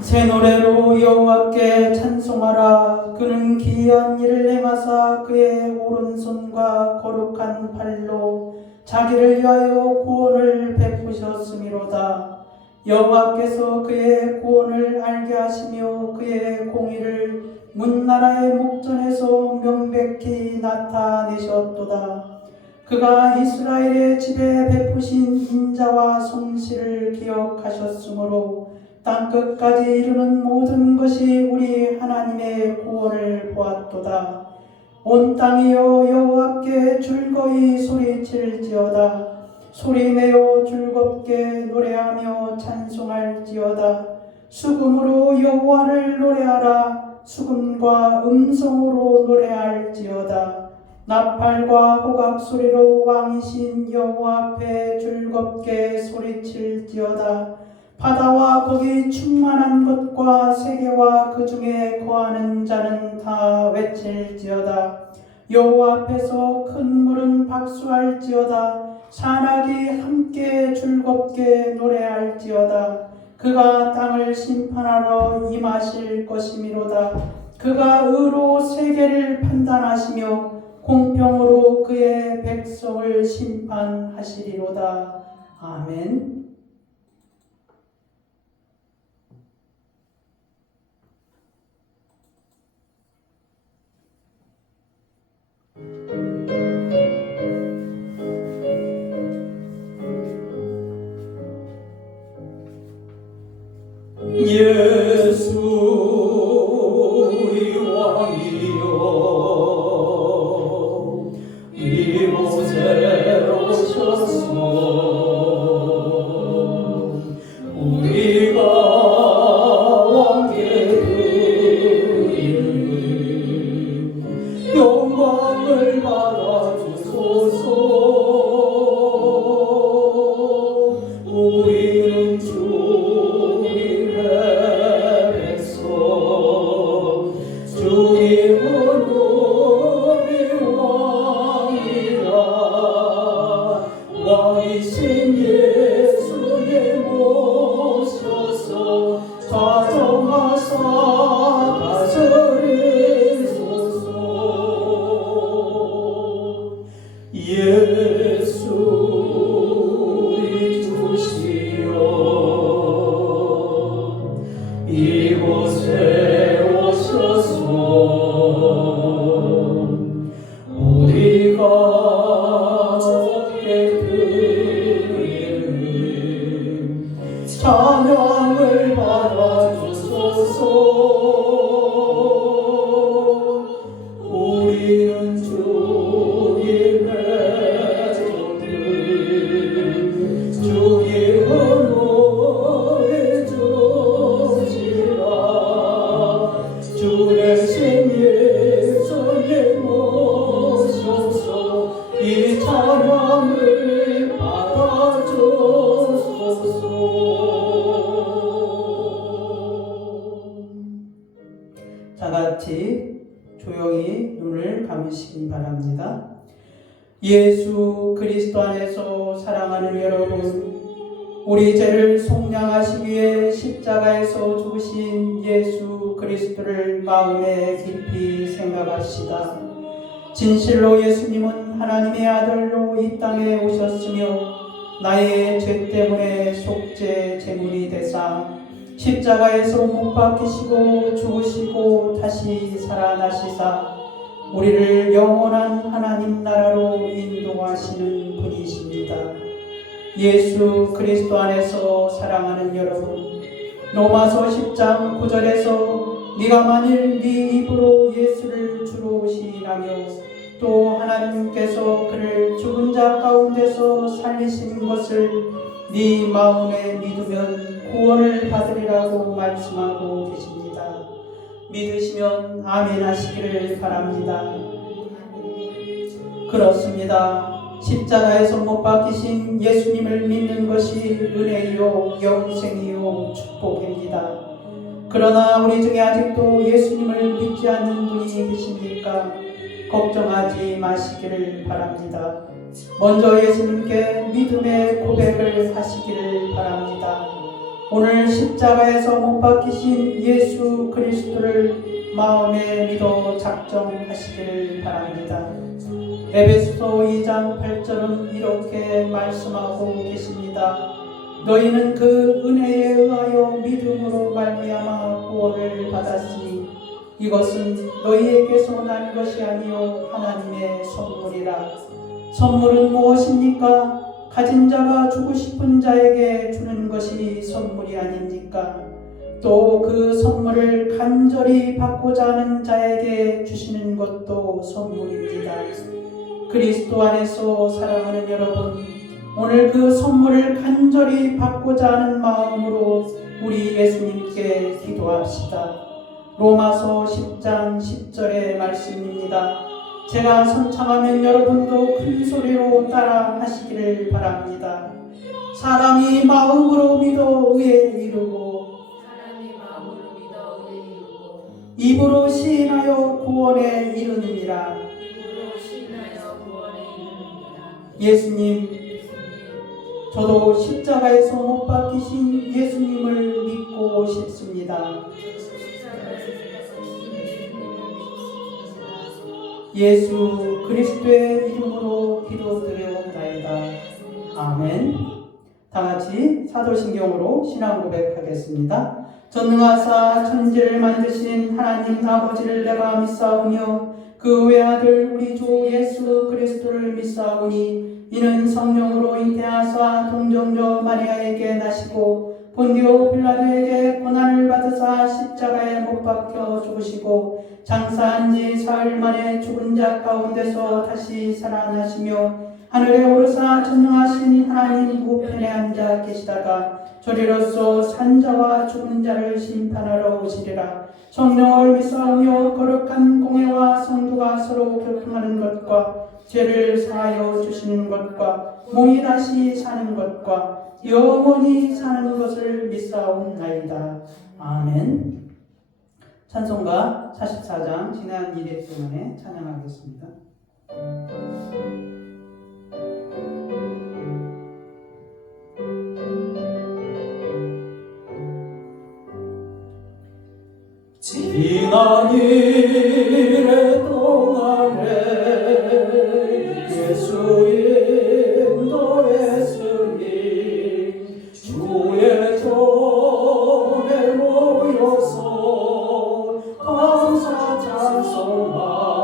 새 노래로 여호와께 찬송하라. 그는 기이한 일을 행하사 그의 오른손과 거룩한 팔로 자기를 위하여 구원을 베푸셨음이로다. 여호와께서 그의 구원을 알게 하시며 그의 공의를 문나라의 목전에서 명백히 나타내셨도다. 그가 이스라엘의 집에 베푸신 인자와 성실을 기억하셨으므로 땅끝까지 이르는 모든 것이 우리 하나님의 구원을 보았도다. 온 땅이여 여호와께 즐거이 소리칠지어다. 소리내어 즐겁게 노래하며 찬송할지어다. 수금으로 여호와를 노래하라. 수금과 음성으로 노래할지어다. 나팔과 호각 소리로 왕이신 여호와 앞에 즐겁게 소리칠지어다. 바다와 거기 충만한 것과 세계와 그 중에 거하는 자는 다 외칠지어다. 여호와 앞에서 큰 물은 박수할지어다. 산악이 함께 즐겁게 노래할지어다. 그가 땅을 심판하러 임하실 것이미로다. 그가 의로 세계를 판단하시며 공평으로 그의 백성을 심판하시리로다. 아멘. 예수 우리 왕이여 이곳에 오셔서 우리가 왕께 드리는 영광을 받아주소서. 우리는 주님의 백성, 주님은 우리 왕이라. 왕이신 예수님 모셔서 가정하사 다스리소서. 예수 우리 주시여 이곳에 오셔서 우리가 얻게 드리는 찬양을 받아주소서. 우리는 주님의 종들, 주님은 우리 주시라. 주 대신 예수님 모셔서 이 찬양을 받아주소서. 다같이 조용히 눈을 감으시기 바랍니다. 예수 그리스도 안에서 사랑하는 여러분, 우리 죄를 속량하시기 위해 십자가에서 죽으신 예수 그리스도를 마음에 깊이 생각합시다. 진실로 예수님은 하나님의 아들로 이 땅에 오셨으며 나의 죄 때문에 속죄 제물이 되사 십자가에서 못 박히시고 죽으시고 다시 살아나시사 우리를 영원한 하나님 나라로 인도하시는 분이십니다. 예수 그리스도 안에서 사랑하는 여러분, 로마서 10장 9절에서 네가 만일 네 입으로 예수를 주로 시인하며 또 하나님께서 그를 죽은 자 가운데서 살리신 것을 네 마음에 믿으면 구원을 받으리라고 말씀하고 계십니다. 믿으시면 아멘 하시기를 바랍니다. 그렇습니다. 십자가에서 못 박히신 예수님을 믿는 것이 은혜요 영생이요 축복입니다. 그러나 우리 중에 아직도 예수님을 믿지 않는 분이 계십니까? 걱정하지 마시기를 바랍니다. 먼저 예수님께 믿음의 고백을 하시기를 바랍니다. 오늘 십자가에서 못 박히신 예수 그리스도를 마음에 믿어 작정하시길 바랍니다. 에베소서 2장 8절은 이렇게 말씀하고 계십니다. 너희는 그 은혜에 의하여 믿음으로 말미암아 구원을 받았으니 이것은 너희에게서 난 것이 아니요 하나님의 선물이라. 선물은 무엇입니까? 가진 자가 주고 싶은 자에게 주는 것이 선물이 아닙니까? 또 그 선물을 간절히 받고자 하는 자에게 주시는 것도 선물입니다. 그리스도 안에서 사랑하는 여러분, 오늘 그 선물을 간절히 받고자 하는 마음으로 우리 예수님께 기도합시다. 로마서 10장 10절의 말씀입니다. 제가 선창하면 여러분도 큰 소리로 따라 하시기를 바랍니다. 사람이 마음으로 믿어 의에 이르고 입으로 시인하여 구원에 이르느니라. 예수님, 저도 십자가에서 못 박히신 예수님을 믿고 싶습니다. 예수 그리스도의 이름으로 기도드려옵나이다. 아멘. 다같이 사도신경으로 신앙 고백하겠습니다. 전능하사 천지를 만드신 하나님 아버지를 내가 믿사오며 그 외아들 우리 주 예수 그리스도를 믿사오니 이는 성령으로 잉태하사 동정녀 마리아에게 나시고 본디오 빌라도에게 고난을 받으사 십자가에 못 박혀 죽으시고 장사한 지 사흘 만에 죽은 자 가운데서 다시 살아나시며 하늘에 오르사 전능하신 하나님 우편에 앉아 계시다가 저리로서 산자와 죽은 자를 심판하러 오시리라. 성령을 믿사오며 거룩한 공회와 성도가 서로 교통하는 것과 죄를 사하여 주시는 것과 몸이 다시 사는 것과 영원히 사는 것을 믿사옵나이다. 아멘. 찬송가 44장 지난 1회 동안에 찬양하겠습니다. 지난 일의 동안에 예수 인도했으니 주의 전에 모여서 감사 찬송합니다.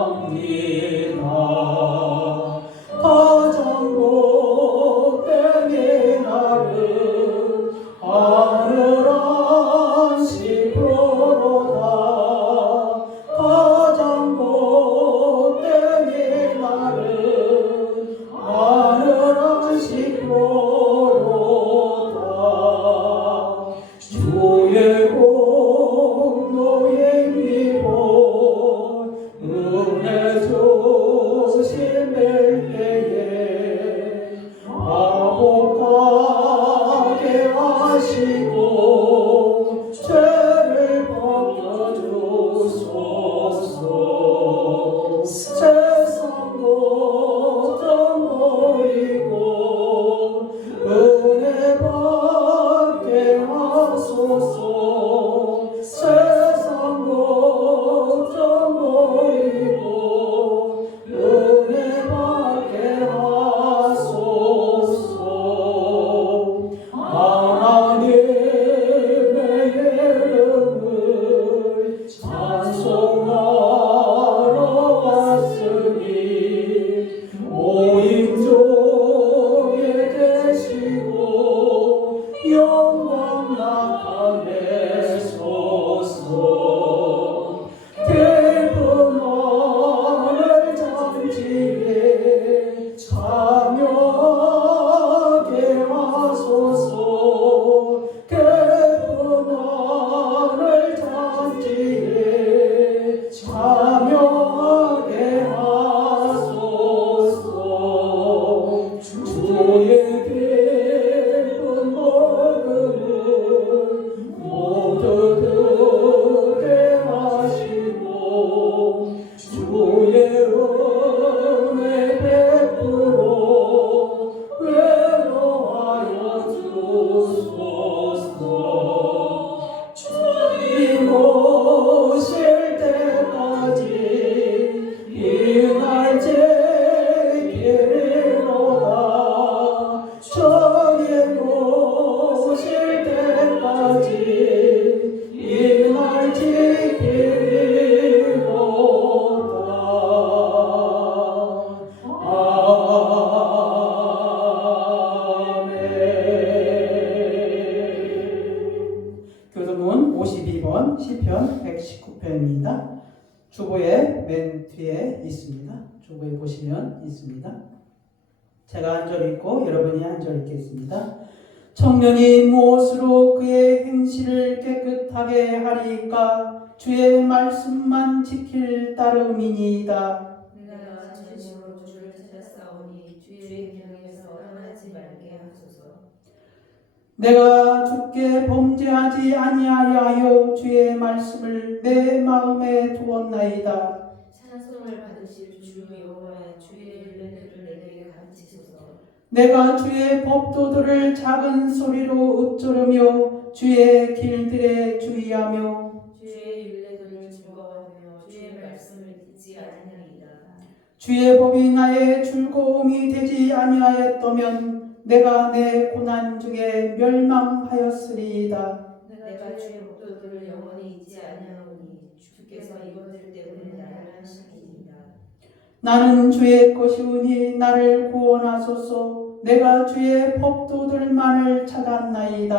주보에 보시면 있습니다. 제가 한 절 읽고 여러분이 한 절 읽겠습니다. 청년이 무엇으로 그의 행실을 깨끗하게 하리까? 주의 말씀만 지킬 따름이니이다. 내가 진심으로 주를 찾았사오니 주의 명령에서 떠나지 말게 하소서. 내가 주께 범죄하지 아니하려 하여 주의 말씀을 내 마음에 두었나이다. 찬송을 받으실 주 여호와의 주의 율례들을 내게 가르치소서. 내가 주의 법도들을 작은 소리로 읊조르며 주의 길들에 주의하며 주의 율례들을 즐거워하며 주의 말씀을 잊지 아니하리이다. 주의 법이 나의 즐거움이 되지 아니하였다면 내가 내 고난 중에 멸망하였으리이다. 내가 주의 법도들을 영원히 잊지 아니하오니 주께서 이것들 때문에 나를 하시리이다. 나는 주의 것이오니 나를 구원하소서. 내가 주의 법도들만을 찾았나이다.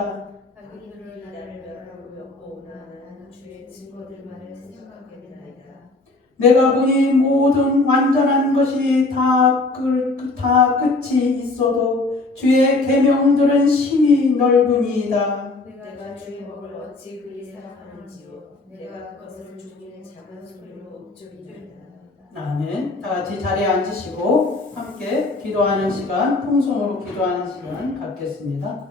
악인들이 나를 멸하고 엮어오나 나는 주의 증거들만을 생각하게 되나이다. 내가 보니 모든 완전한 것이 다 끝이 있어도 주의 계명들은 심히 넓으니이다. 내가 주의 법을 어찌 그리 생각하는지요. 내가 그것을 주님의 작은 소리로 읊조리나이다. 아멘. 다 같이 자리에 앉으시고 함께 기도하는 시간, 통성으로 기도하는 시간 갖겠습니다.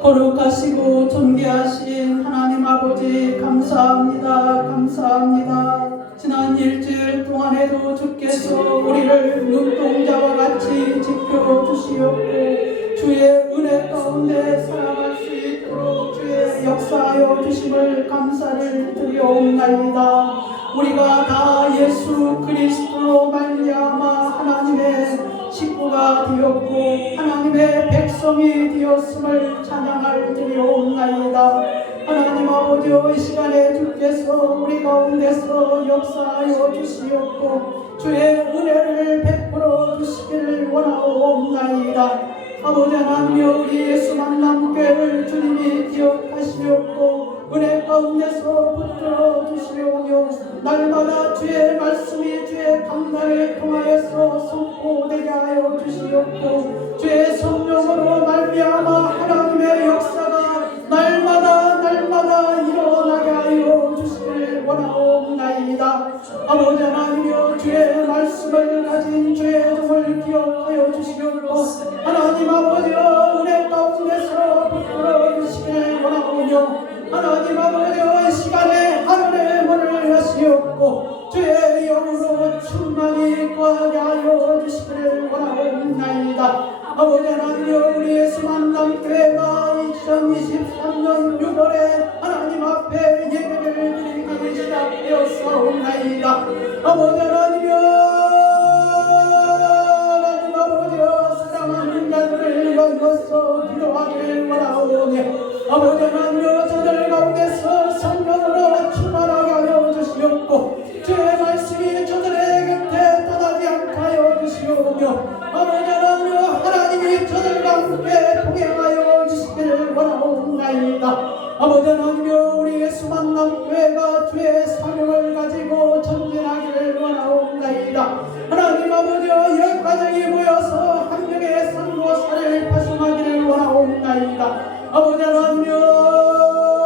거룩하시고 존귀하신 하나님 아버지 감사합니다. 감사합니다. 지난 일주일 동안에도 주께서 우리를 눈동자와 같이 지켜주시었고 주의 은혜 가운데 살아갈 수 있도록 주의 역사하여 주심을 감사를 드려옵나이다. 우리가 다 예수 그리스도로 말미암아 하나님의 식구가 되었고 하나님의 백성이 되었음을 찬양할 드리옵나이다. 하나님 아버지 이 시간에 주께서 우리 가운데서 역사하여 주시었고 주의 은혜를 베풀어 주시기를 원하옵나이다. 아버지 하나님 우리 예수 만남교회를 주님이 기억하시었고 은혜 가운데서 붙들어 주시오며 날마다 주의 말씀이 주의 강단을 통하여서 선포되게 하여 주시옵고 주의 성령으로 말미암아 하나님의 역사가 날마다 일어나게 하여 주시기를 원하옵나이다. 아버지 하나님이여 주의 말씀을 가진 주의 종을 기억하여 주시옵고 하나님 아버지여 은혜 가운데서 붙들어 주시기를 원하오며 하나님 아버지여 시간에 하늘의 문을 여시옵고 주의 영으로 충만히 거하게 하여 주시기를 원하옵나이다. 아버지 하나님여 우리 예수 만남교회가 2023년 6월에 하나님 앞에 예배를 드리기 시작되었사옵나이다. 아버지 하나님여 하나님 아버지여 사랑하는 자들을 위하여서 기도하기를 원하오니 아버지 하나님여 저들 가운데서 성령으로 충만하게 하여 주시옵고 주의 말씀이 저들의 곁에 떠나지 않게 하여 주시오며 아버지 하나님여 하나님이 저들과 함께 동행하여 주시기를 원하옵나이다. 아버지 하나님여 우리 예수 만남교회가 주의 사명을 가지고 전진하기를 원하옵나이다. 하나님 아버지여 열 가정이 모여서 한 명의 선교사를 파송하기를 원하옵나이다. 아버지 하나님여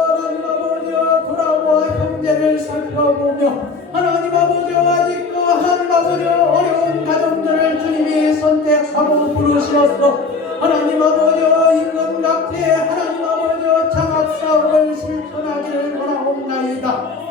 하나님 아버지여 돌아와 형제를 살펴보며 하나님 아버지여 아직도 하나님 아버지여 어려운 가정들을 주님이 선택하고 부르시었어 하나님 아버지여 인간각지에 하나님 아버지여 장학사업을 실천하기를 원하옵나이다.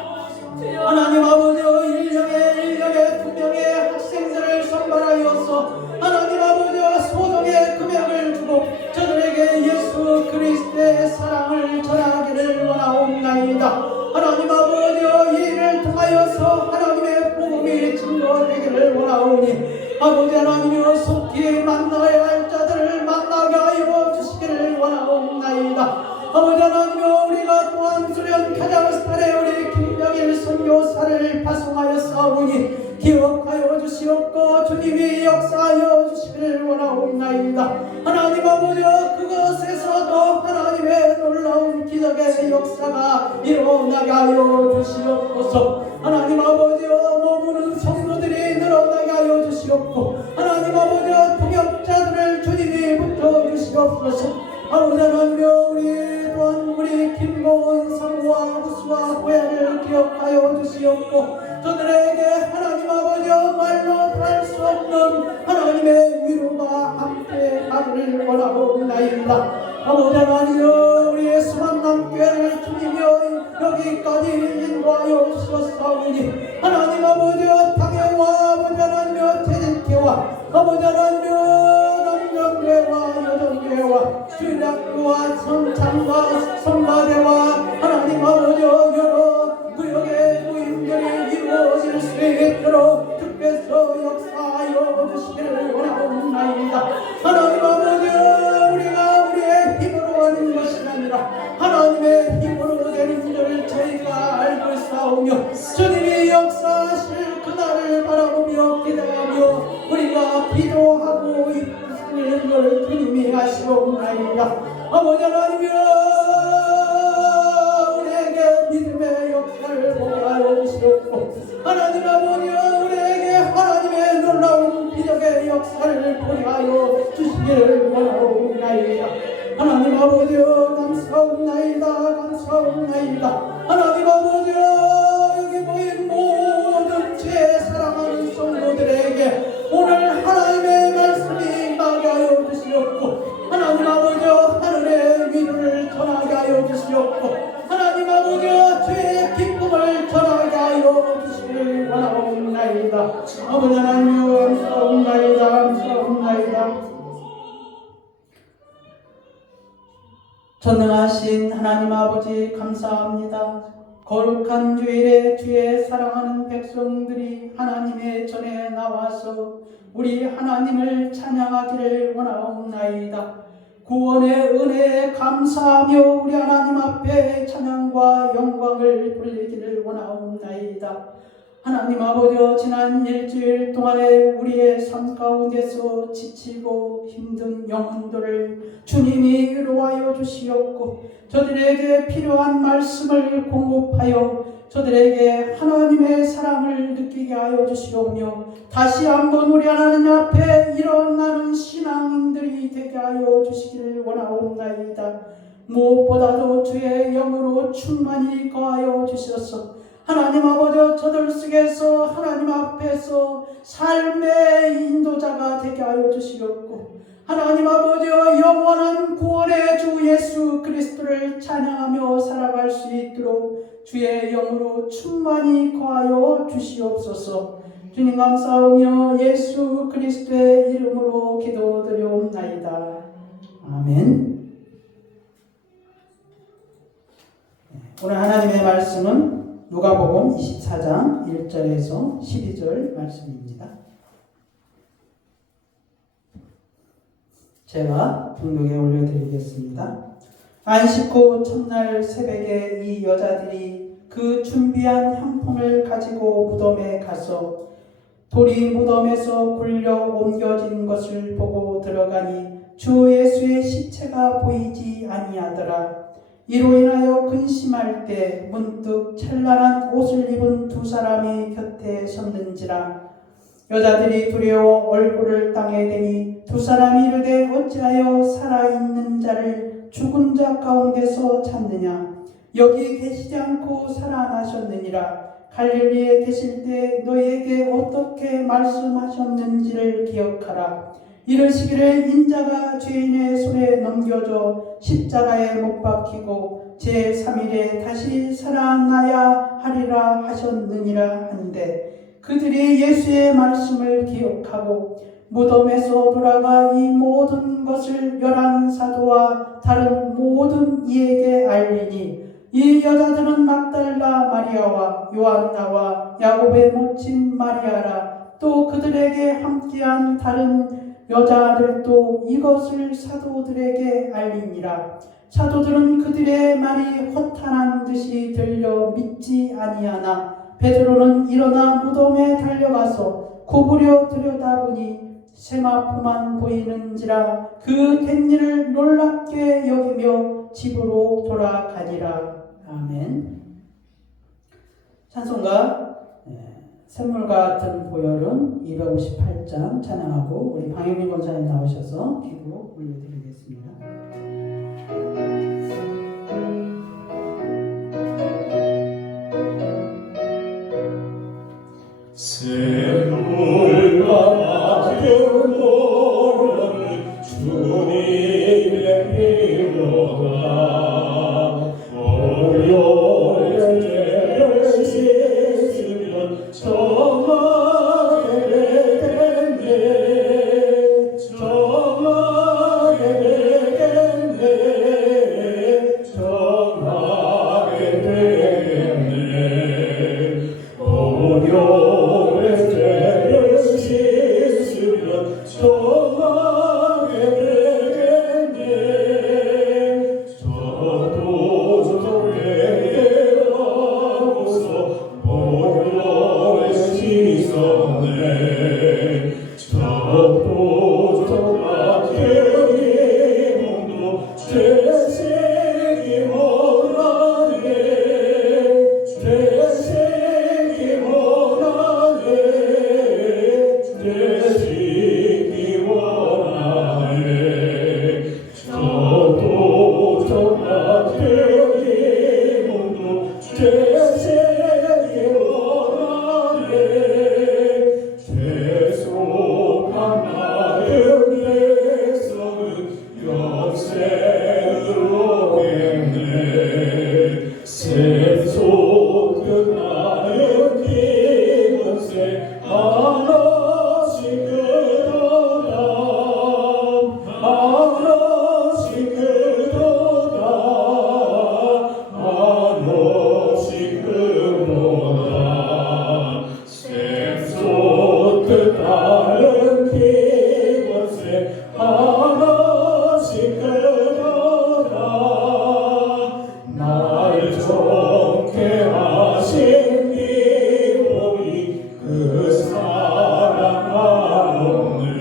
하나님 아버지여 1년에 2명의 학생들을 선발하여서 하나님 아버지여 소정의 금액을 주고 저들에게 예수 그리스도의 사랑을 전하기를 원하옵나이다. 하나님 아버지여 이 일을 통하여서 하나님의 복음이 증거되기를 원하오니 아버지 하나님이여 속히 만나야 할 자들을 만나게 하여 주시기를 원하옵나이다. 아버지 하나님이여 우리가 또한 수련 카자흐스탄에 우리 김병일 선교사를 파송하였사 주셨사오니 기억하여 주시옵고 주님이 역사하여 주시기를 원하옵나이다. 하나님 아버지, 그것에서도 하나님의 놀라운 기적의 역사가 일어나게 하여 주시옵소서. 하나님 아버지, 머무는 성도들이 늘어나게 하여 주시옵고 하나님 아버지, 동역자들을 주님이 붙여주시옵소서. 아버지 하나님, 우리 또한 우리 김고은 상우와 후수와 호야를 기억하여 주시옵고 저들에게 하나님 아버지 말로 할 수 없는 하나님의 위로가 함께 하기를 원하옵나이다. 아버지 하나님, 우리의 수만남교회를 주님이 여기까지 인도하여 주셨사오니 하나님 아버지 당회와 아버지 하나님 재직회와 아버지 하나님 남정교회와 여정교회와 주일학교와 성찬과 성가대와 하나님 아버지 여러 구역의 모임들이 이루어질 수 있도록 주께서 역사하여 주시기를 원하옵나이다. 하나님 아버지, 우리가 우리의 힘으로 하는 것이 아니라 하나님의 힘으로 되는 줄 저희가 알고 있사오며 주님이 역사하실 그날을 바라보며 기대하며 우리가 기도하고 있는 걸 주님이 아시옵나이다. 아버지 하나님이여, 우리에게 믿음의 역사를 보게 하여 주시옵고 하나님 아버지여, 우리에게 하나님의 놀라운 기적의 역사를 보게 하여 주시기를 원하옵나이다. 하나님 아버지여, 감사옵나이다. 감사옵나이다. 하나님 아버지여, 여기 모인 모든 죄 사랑하는 성도들에게 오늘 하나님의 말씀이 임하게 하여 주시옵고 하나님 아버지여, 하늘의 위로를 전하게 하여 주시옵고 하나님 아버지여, 죄의 기쁨을 전하게 하여 주시기를 원하옵나이다. 아버지 하나님, 감사옵나이다. 감사옵나이다. 전능하신 하나님 아버지, 감사합니다. 거룩한 주일에 주의 사랑하는 백성들이 하나님의 전에 나와서 우리 하나님을 찬양하기를 원하옵나이다. 구원의 은혜에 감사하며 우리 하나님 앞에 찬양과 영광을 돌리기를 원하옵나이다. 하나님 아버지, 지난 일주일 동안에 우리의 삶 가운데서 지치고 힘든 영혼들을 주님이 위로하여 주시옵고 저들에게 필요한 말씀을 공급하여 저들에게 하나님의 사랑을 느끼게 하여 주시오며 다시 한번 우리 하나님 앞에 일어나는 신앙인들이 되게 하여 주시기를 원하옵나이다. 무엇보다도 주의 영으로 충만히 거하여 주셔서 하나님 아버지, 저들 속에서 하나님 앞에서 삶의 인도자가 되게 하여 주시옵고 하나님 아버지, 영원한 구원의 주 예수 그리스도를 찬양하며 살아갈 수 있도록 주의 영으로 충만히 거하여 주시옵소서. 주님 감사하며 예수 그리스도의 이름으로 기도드려옵나이다. 아멘. 오늘 하나님의 말씀은 누가복음 24장 1절에서 12절 말씀입니다. 제가 등록에 올려드리겠습니다. 안식 후 첫날 새벽에 이 여자들이 그 준비한 향품을 가지고 무덤에 가서 돌이 무덤에서 굴려 옮겨진 것을 보고 들어가니 주 예수의 시체가 보이지 아니하더라. 이로 인하여 근심할 때 문득 찬란한 옷을 입은 두 사람이 곁에 섰는지라. 여자들이 두려워 얼굴을 땅에 대니 두 사람이 이르되 어찌하여 살아있는 자를 죽은 자 가운데서 찾느냐. 여기 계시지 않고 살아나셨느니라. 갈릴리에 계실 때 너희에게 어떻게 말씀하셨는지를 기억하라. 이르시기를 인자가 죄인의 손에 넘겨져 십자가에 못 박히고 제3일에 다시 살아나야 하리라 하셨느니라 하는데 그들이 예수의 말씀을 기억하고 무덤에서 돌아가 이 모든 것을 11사도와 다른 모든 이에게 알리니 이 여자들은 막달라 마리아와 요한나와 야곱의 모친 마리아라. 또 그들에게 함께한 다른 여자들도 이것을 사도들에게 알리니라. 사도들은 그들의 말이 허탄한 듯이 들려 믿지 아니하나 베드로는 일어나 무덤에 달려가서 구부려 들여다보니 세마포만 보이는지라 그 된 일을 놀랍게 여기며 집으로 돌아가니라. 아멘. 찬송가 샘물 같은 보혈은 258장 찬양하고 우리 방영민 권사님 나오셔서 기도 올려드리겠습니다. 샘물 같은 보혈은 주님의 피로다. 보혈의 죄를 씻으면 정하게 되겠네. 정하게 되겠네. 정하게 되겠네. 보혈의 죄를 씻으면 정하게 되겠네. 저도 저에게 하고서 보혈에 씻었네. 저도 저같은 이 몸도 죄색이 원하네. 죄색이 원하네. 죄색이 원하네. 저도 저같은 이 몸도 죄색이 원하네. 죄송한 나의 백성은 영생으로 오겠네. 샘솟 끝나는 기근새 하나씩 그러다. 하나씩 그러다. 하나씩 그러다. 샘솟 끝나는 기근새 하나씩 그러다. 날 좋게 하신 이 몸이 그 사랑 아롭네.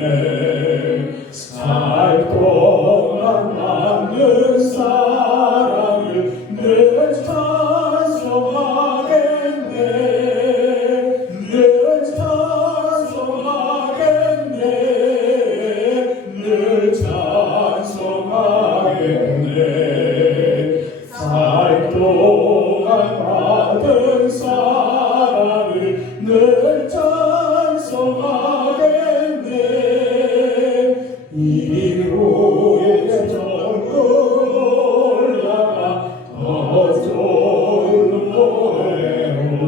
살 동안 남는 사랑을 늘 찬송하겠네. 늘 찬송하겠네. 늘 찬송하겠네. 살 동안 받은 사랑을 늘 찬송하겠네. 이후에 전국 올라가 더 좋은 노래로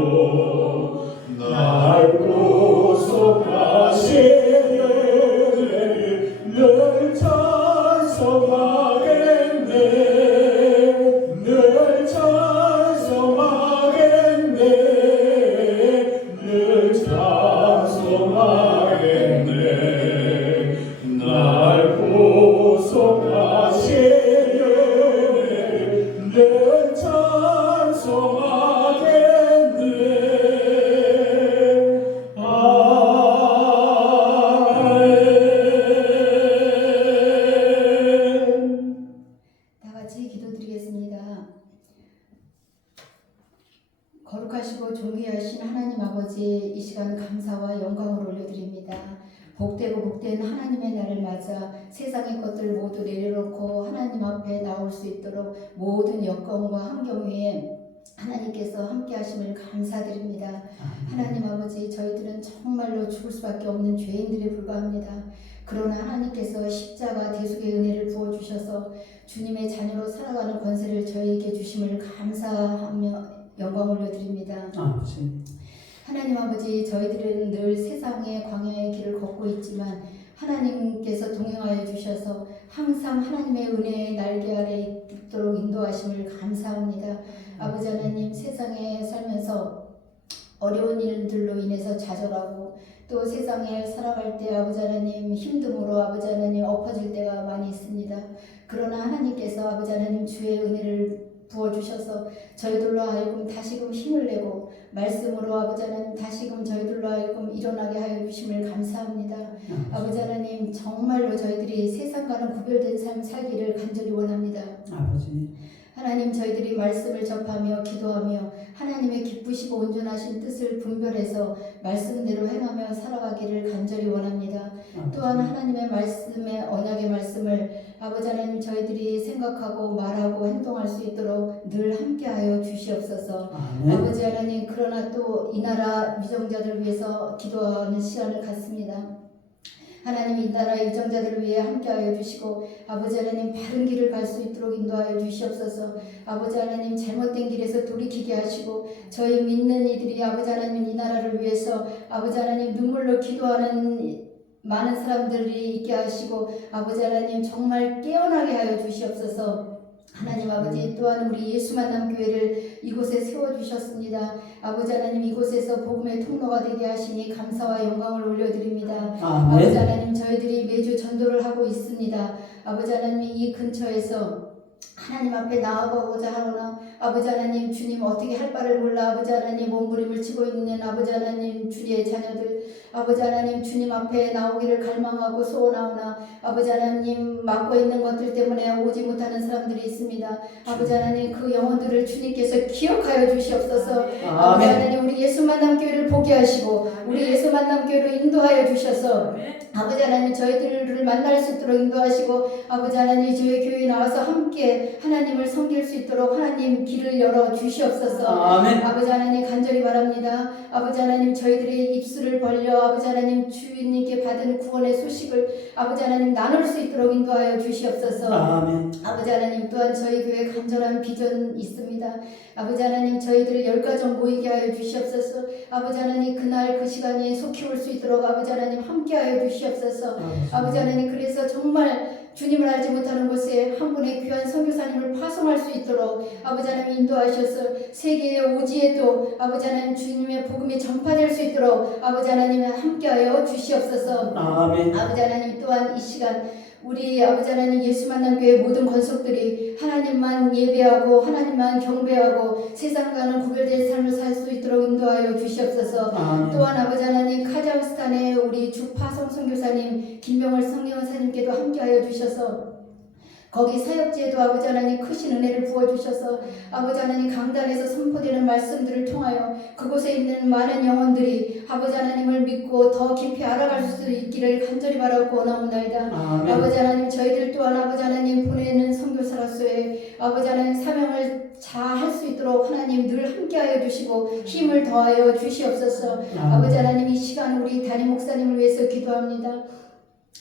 날 구속하신 은혜를 늘 찬송하겠네. 늘 찬송하겠네. 늘 찬송하겠네. 날 구속하신 은혜를 늘 찬송하겠네. 아멘. 다 같이 기도드리겠습니다. 거룩하시고 존귀하신 하나님 아버지, 이 시간 감사와 영광을 올려드립니다. 복되고 복된 하나님의 날을 맞아 세상의 것들 모두 내려놓고 하나님 앞에 나올 수 있도록 모든 여건과 환경 위에 하나님께서 함께 하심을 감사드립니다. 하나님 아버지, 저희들은 정말로 죽을 수밖에 없는 죄인들에 불과합니다. 그러나 하나님께서 십자가 대속의 은혜를 부어주셔서 주님의 자녀로 살아가는 권세를 저희에게 주심을 감사하며 영광 올려드립니다. 하나님 아버지, 저희들은 늘 세상의 광야의 길을 걷고 있지만 하나님께서 동행하여 주셔서 항상 하나님의 은혜의 날개 아래 있도록 인도하심을 감사합니다. 아버지 하나님, 세상에 살면서 어려운 일들로 인해서 좌절하고 또 세상에 살아갈 때 아버지 하나님 힘듦으로 아버지 하나님 엎어질 때가 많이 있습니다. 그러나 하나님께서 아버지 하나님 주의 은혜를 부어주셔서 저희들로 하여금 다시금 힘을 내고 말씀으로 아버지 하나님 다시금 저희들로 하여금 일어나게 하여 주심을 감사합니다. 아버지 하나님 정말로 저희들이 세상과는 구별된 삶 살기를 간절히 원합니다. 아버지. 하나님 저희들이 말씀을 접하며 기도하며 하나님의 기쁘시고 온전하신 뜻을 분별해서 말씀대로 행하며 살아가기를 간절히 원합니다. 또한 하나님의 말씀의 언약의 말씀을 아버지 하나님 저희들이 생각하고 말하고 행동할 수 있도록 늘 함께하여 주시옵소서. 아멘. 아버지 하나님 그러나 또 이 나라 위정자들을 위해서 기도하는 시간을 갖습니다. 하나님 이 나라 유정자들을 위해 함께하여 주시고 아버지 하나님 바른 길을 갈 수 있도록 인도하여 주시옵소서. 아버지 하나님 잘못된 길에서 돌이키게 하시고 저희 믿는 이들이 아버지 하나님 이 나라를 위해서 아버지 하나님 눈물로 기도하는 많은 사람들이 있게 하시고 아버지 하나님 정말 깨어나게 하여 주시옵소서. 하나님 아버지 또한 우리 예수 만남 교회를 이곳에 세워주셨습니다. 아버지 하나님 이곳에서 복음의 통로가 되게 하시니 감사와 영광을 올려드립니다. 아멘. 아버지 하나님 저희들이 매주 전도를 하고 있습니다. 아버지 하나님 이 근처에서 하나님 앞에 나아가고자 하노나 아버지 하나님 주님 어떻게 할 바를 몰라 아버지 하나님 몸부림을 치고 있는 아버지 하나님 주의 자녀들 아버지 하나님 주님 앞에 나오기를 갈망하고 소원하오나 아버지 하나님 맡고 있는 것들 때문에 오지 못하는 사람들이 있습니다. 아버지 하나님 그 영혼들을 주님께서 기억하여 주시옵소서. 아버지 아멘. 하나님 우리 예수 만남 교회를 보게 하시고 우리 예수 만남 교회로 인도하여 주셔서 아버지 하나님 저희들을 만날 수 있도록 인도하시고 아버지 하나님 저희 교회에 나와서 함께 하나님을 섬길 수 있도록 하나님 길을 열어 주시옵소서. 아멘. 아버지 하나님 간절히 바랍니다. 아버지 하나님 저희들의 입술을 벌려 아버지 하나님 주님께 받은 구원의 소식을 아버지 하나님 나눌 수 있도록 인도하여 주시옵소서. 아멘. 아버지 하나님 또한 저희 교회 간절한 비전이 있습니다. 아버지 하나님 저희들을 10가정 모이게 하여 주시옵소서. 아버지 하나님 그날 그 시간에 속히 올 수 있도록 아버지 하나님 함께하여 주시옵소서. 아버지 하나님 그래서 정말 주님을 알지 못하는 곳에 한 분의 귀한 선교사님을 파송할 수 있도록 아버지 하나님 인도하셔서 세계의 오지에도 아버지 하나님 주님의 복음이 전파될 수 있도록 아버지 하나님 함께하여 주시옵소서. 아멘. 아버지 하나님 또한 이 시간 우리 아버지 하나님 예수 만남 교회 모든 권속들이 하나님만 예배하고 하나님만 경배하고 세상과는 구별된 삶을 살 수 있도록 인도하여 주시옵소서. 아멘. 또한 아버지 하나님 카자흐스탄의 우리 주파성 선교사님 김병월 성령사님께도 함께하여 주셔서 거기 사역지에도 아버지 하나님 크신 은혜를 부어주셔서 아버지 하나님 강단에서 선포되는 말씀들을 통하여 그곳에 있는 많은 영혼들이 아버지 하나님을 믿고 더 깊이 알아갈 수 있기를 간절히 바라고 원하옵나이다. 아멘. 아버지 하나님 저희들 또한 아버지 하나님 보내는 선교사로서의 아버지 하나님 사명을 잘 할 수 있도록 하나님 늘 함께하여 주시고 힘을 더하여 주시옵소서. 아버지 하나님 이 시간 우리 담임 목사님을 위해서 기도합니다.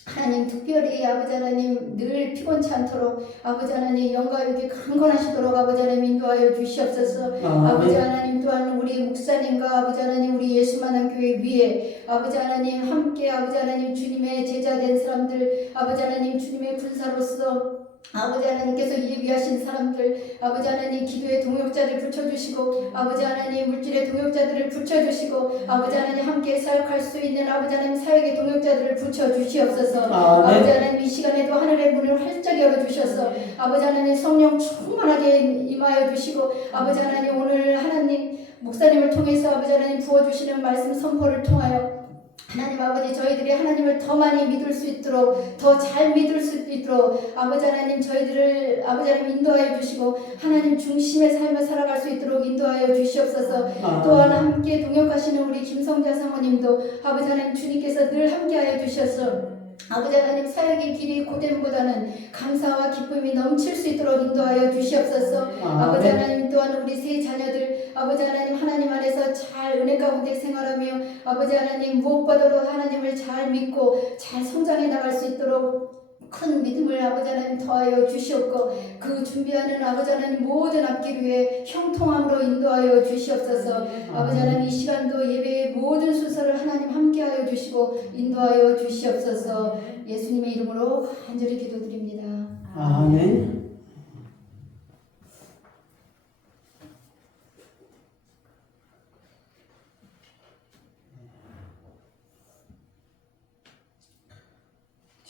하나님 특별히 아버지 하나님 늘 피곤치 않도록 아버지 하나님 영가육이 강건하시도록 아버지 하나님 인도하여 주시옵소서. 아버지 하나님 또한 우리 목사님과 아버지 하나님 우리 예수만한 교회 위에 아버지 하나님 함께 아버지 하나님 주님의 제자된 사람들 아버지 하나님 주님의 군사로서 아버지 하나님께서 예비하신 사람들 아버지 하나님 기도의 동역자들 붙여주시고 아버지 하나님 물질의 동역자들을 붙여주시고 아버지 하나님 함께 사역할 수 있는 아버지 하나님 사역의 동역자들을 붙여주시옵소서. 아버지 하나님 이 시간에도 하늘의 문을 활짝 열어주셔서 아버지 하나님 성령 충만하게 임하여 주시고 아버지 하나님 오늘 하나님 목사님을 통해서 아버지 하나님 부어주시는 말씀 선포를 통하여 하나님 아버지 저희들이 하나님을 더 많이 믿을 수 있도록 더 잘 믿을 수 있도록 아버지 하나님 저희들을 아버지 하나님 인도하여 주시고 하나님 중심의 삶을 살아갈 수 있도록 인도하여 주시옵소서. 또한 함께 동역하시는 우리 김성자 사모님도 아버지 하나님 주님께서 늘 함께하여 주셔서 아버지 하나님 사역의 길이 고됨보다는 감사와 기쁨이 넘칠 수 있도록 인도하여 주시옵소서. 아버지 하나님 또한 우리 세 자녀들 아버지 하나님 하나님 안에서 잘 은혜 가운데 생활하며 아버지 하나님 무엇보다도 하나님을 잘 믿고 잘 성장해 나갈 수 있도록 큰 믿음을 아버지 하나님 더하여 주시옵고 그 준비하는 아버지 하나님 모든 앞길 위에 형통함으로 인도하여 주시옵소서. 아버지 하나님 이 시간도 예배의 모든 순서를 하나님 함께하여 주시고 인도하여 주시옵소서. 예수님의 이름으로 간절히 기도드립니다. 아멘.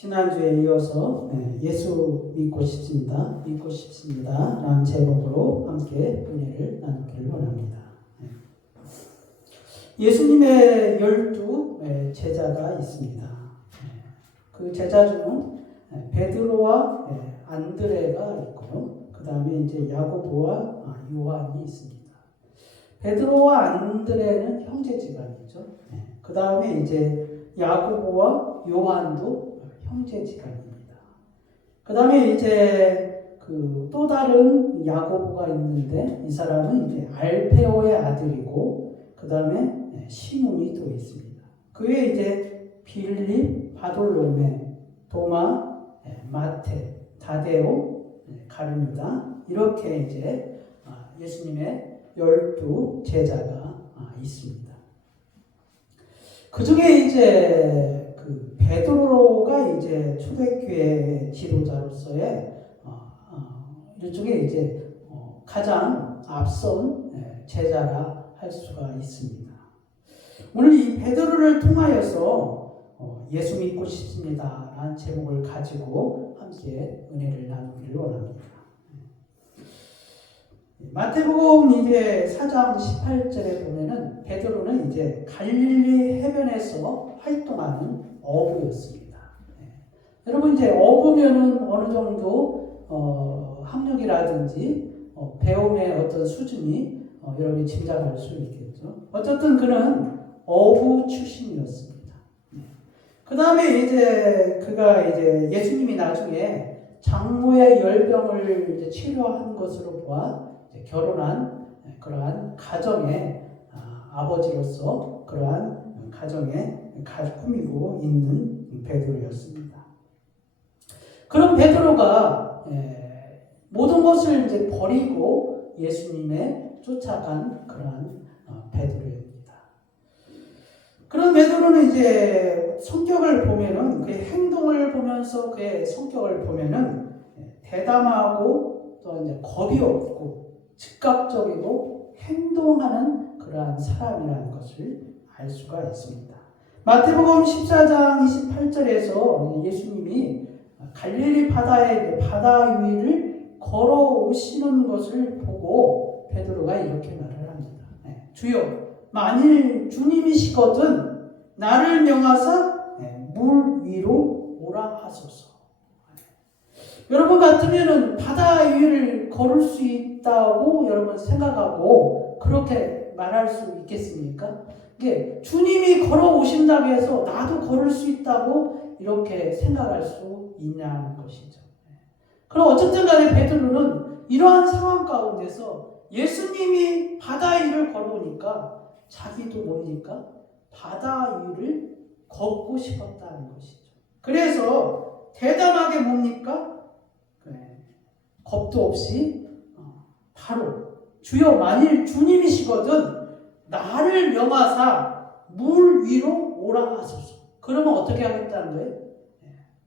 지난주에 이어서 예수 믿고 싶습니다. 믿고 싶습니다. 라는 제목으로 함께 은혜를 나누기를 원합니다. 예수님의 12 제자가 있습니다. 그 제자 중 베드로와 안드레가 있고요. 그 다음에 이제 야고보와 요한이 있습니다. 베드로와 안드레는 형제지간이죠. 그 다음에 이제 야고보와 요한도 형제지간입니다. 그 다음에 이제 그 또 다른 야고보가 있는데 이 사람은 이제 알페오의 아들이고 그 다음에 시몬이 또 있습니다. 그 외에 이제 빌립, 바돌로메, 도마, 마테, 다데오, 가룟유다 이렇게 이제 예수님의 12 제자가 있습니다. 그 중에 이제 그 베드로가 이제 초대교회 지도자로서의 일종의 이제 가장 앞선 제자라 할 수가 있습니다. 오늘 이 베드로를 통하여서 예수 믿고 싶습니다 라는 제목을 가지고 함께 은혜를 나누기를 원합니다. 마태복음 이제 4장 18절에 보면은 베드로는 이제 갈릴리 해변에서 활동하는 어부였습니다. 여러분 이제 어부면은 어느 정도 학력이라든지 배움의 어떤 수준이 여러분이 짐작할 수 있겠죠. 어쨌든 그는 어부 출신이었습니다. 그 다음에 이제 그가 이제 예수님이 나중에 장모의 열병을 이제 치료한 것으로 보아 결혼한 그러한 가정의 아버지로서 그러한 가정에 꾸미고 있는 베드로였습니다. 그런 베드로가 모든 것을 이제 버리고 예수님의 쫓아간 그러한 베드로입니다. 그런 베드로는 이제 성격을 보면은 그의 행동을 보면서 그의 성격을 보면은 대담하고 또 이제 겁이 없고 즉각적이고 행동하는 그러한 사람이라는 것을 알 수가 있습니다. 마태복음 14장 28절에서 예수님이 갈릴리 바다의 바다 위를 걸어오시는 것을 보고 베드로가 이렇게 말을 합니다. 주여, 만일 주님이시거든 나를 명하사 물 위로 오라 하소서. 여러분 같으면은 바다 위를 걸을 수 있다고 여러분 생각하고 그렇게 말할 수 있겠습니까? 이게 주님이 걸어오신다고 해서 나도 걸을 수 있다고 이렇게 생각할 수 있냐는 것이죠. 그럼 어쨌든 간에 베드로는 이러한 상황 가운데서 예수님이 바다 위를 걸어오니까 자기도 뭡니까? 바다 위를 걷고 싶었다는 것이죠. 그래서 대담하게 뭡니까? 겁도 없이 바로 주여 만일 주님이시거든 나를 명하사 물 위로 오라 하소서. 그러면 어떻게 하겠다는 거예요?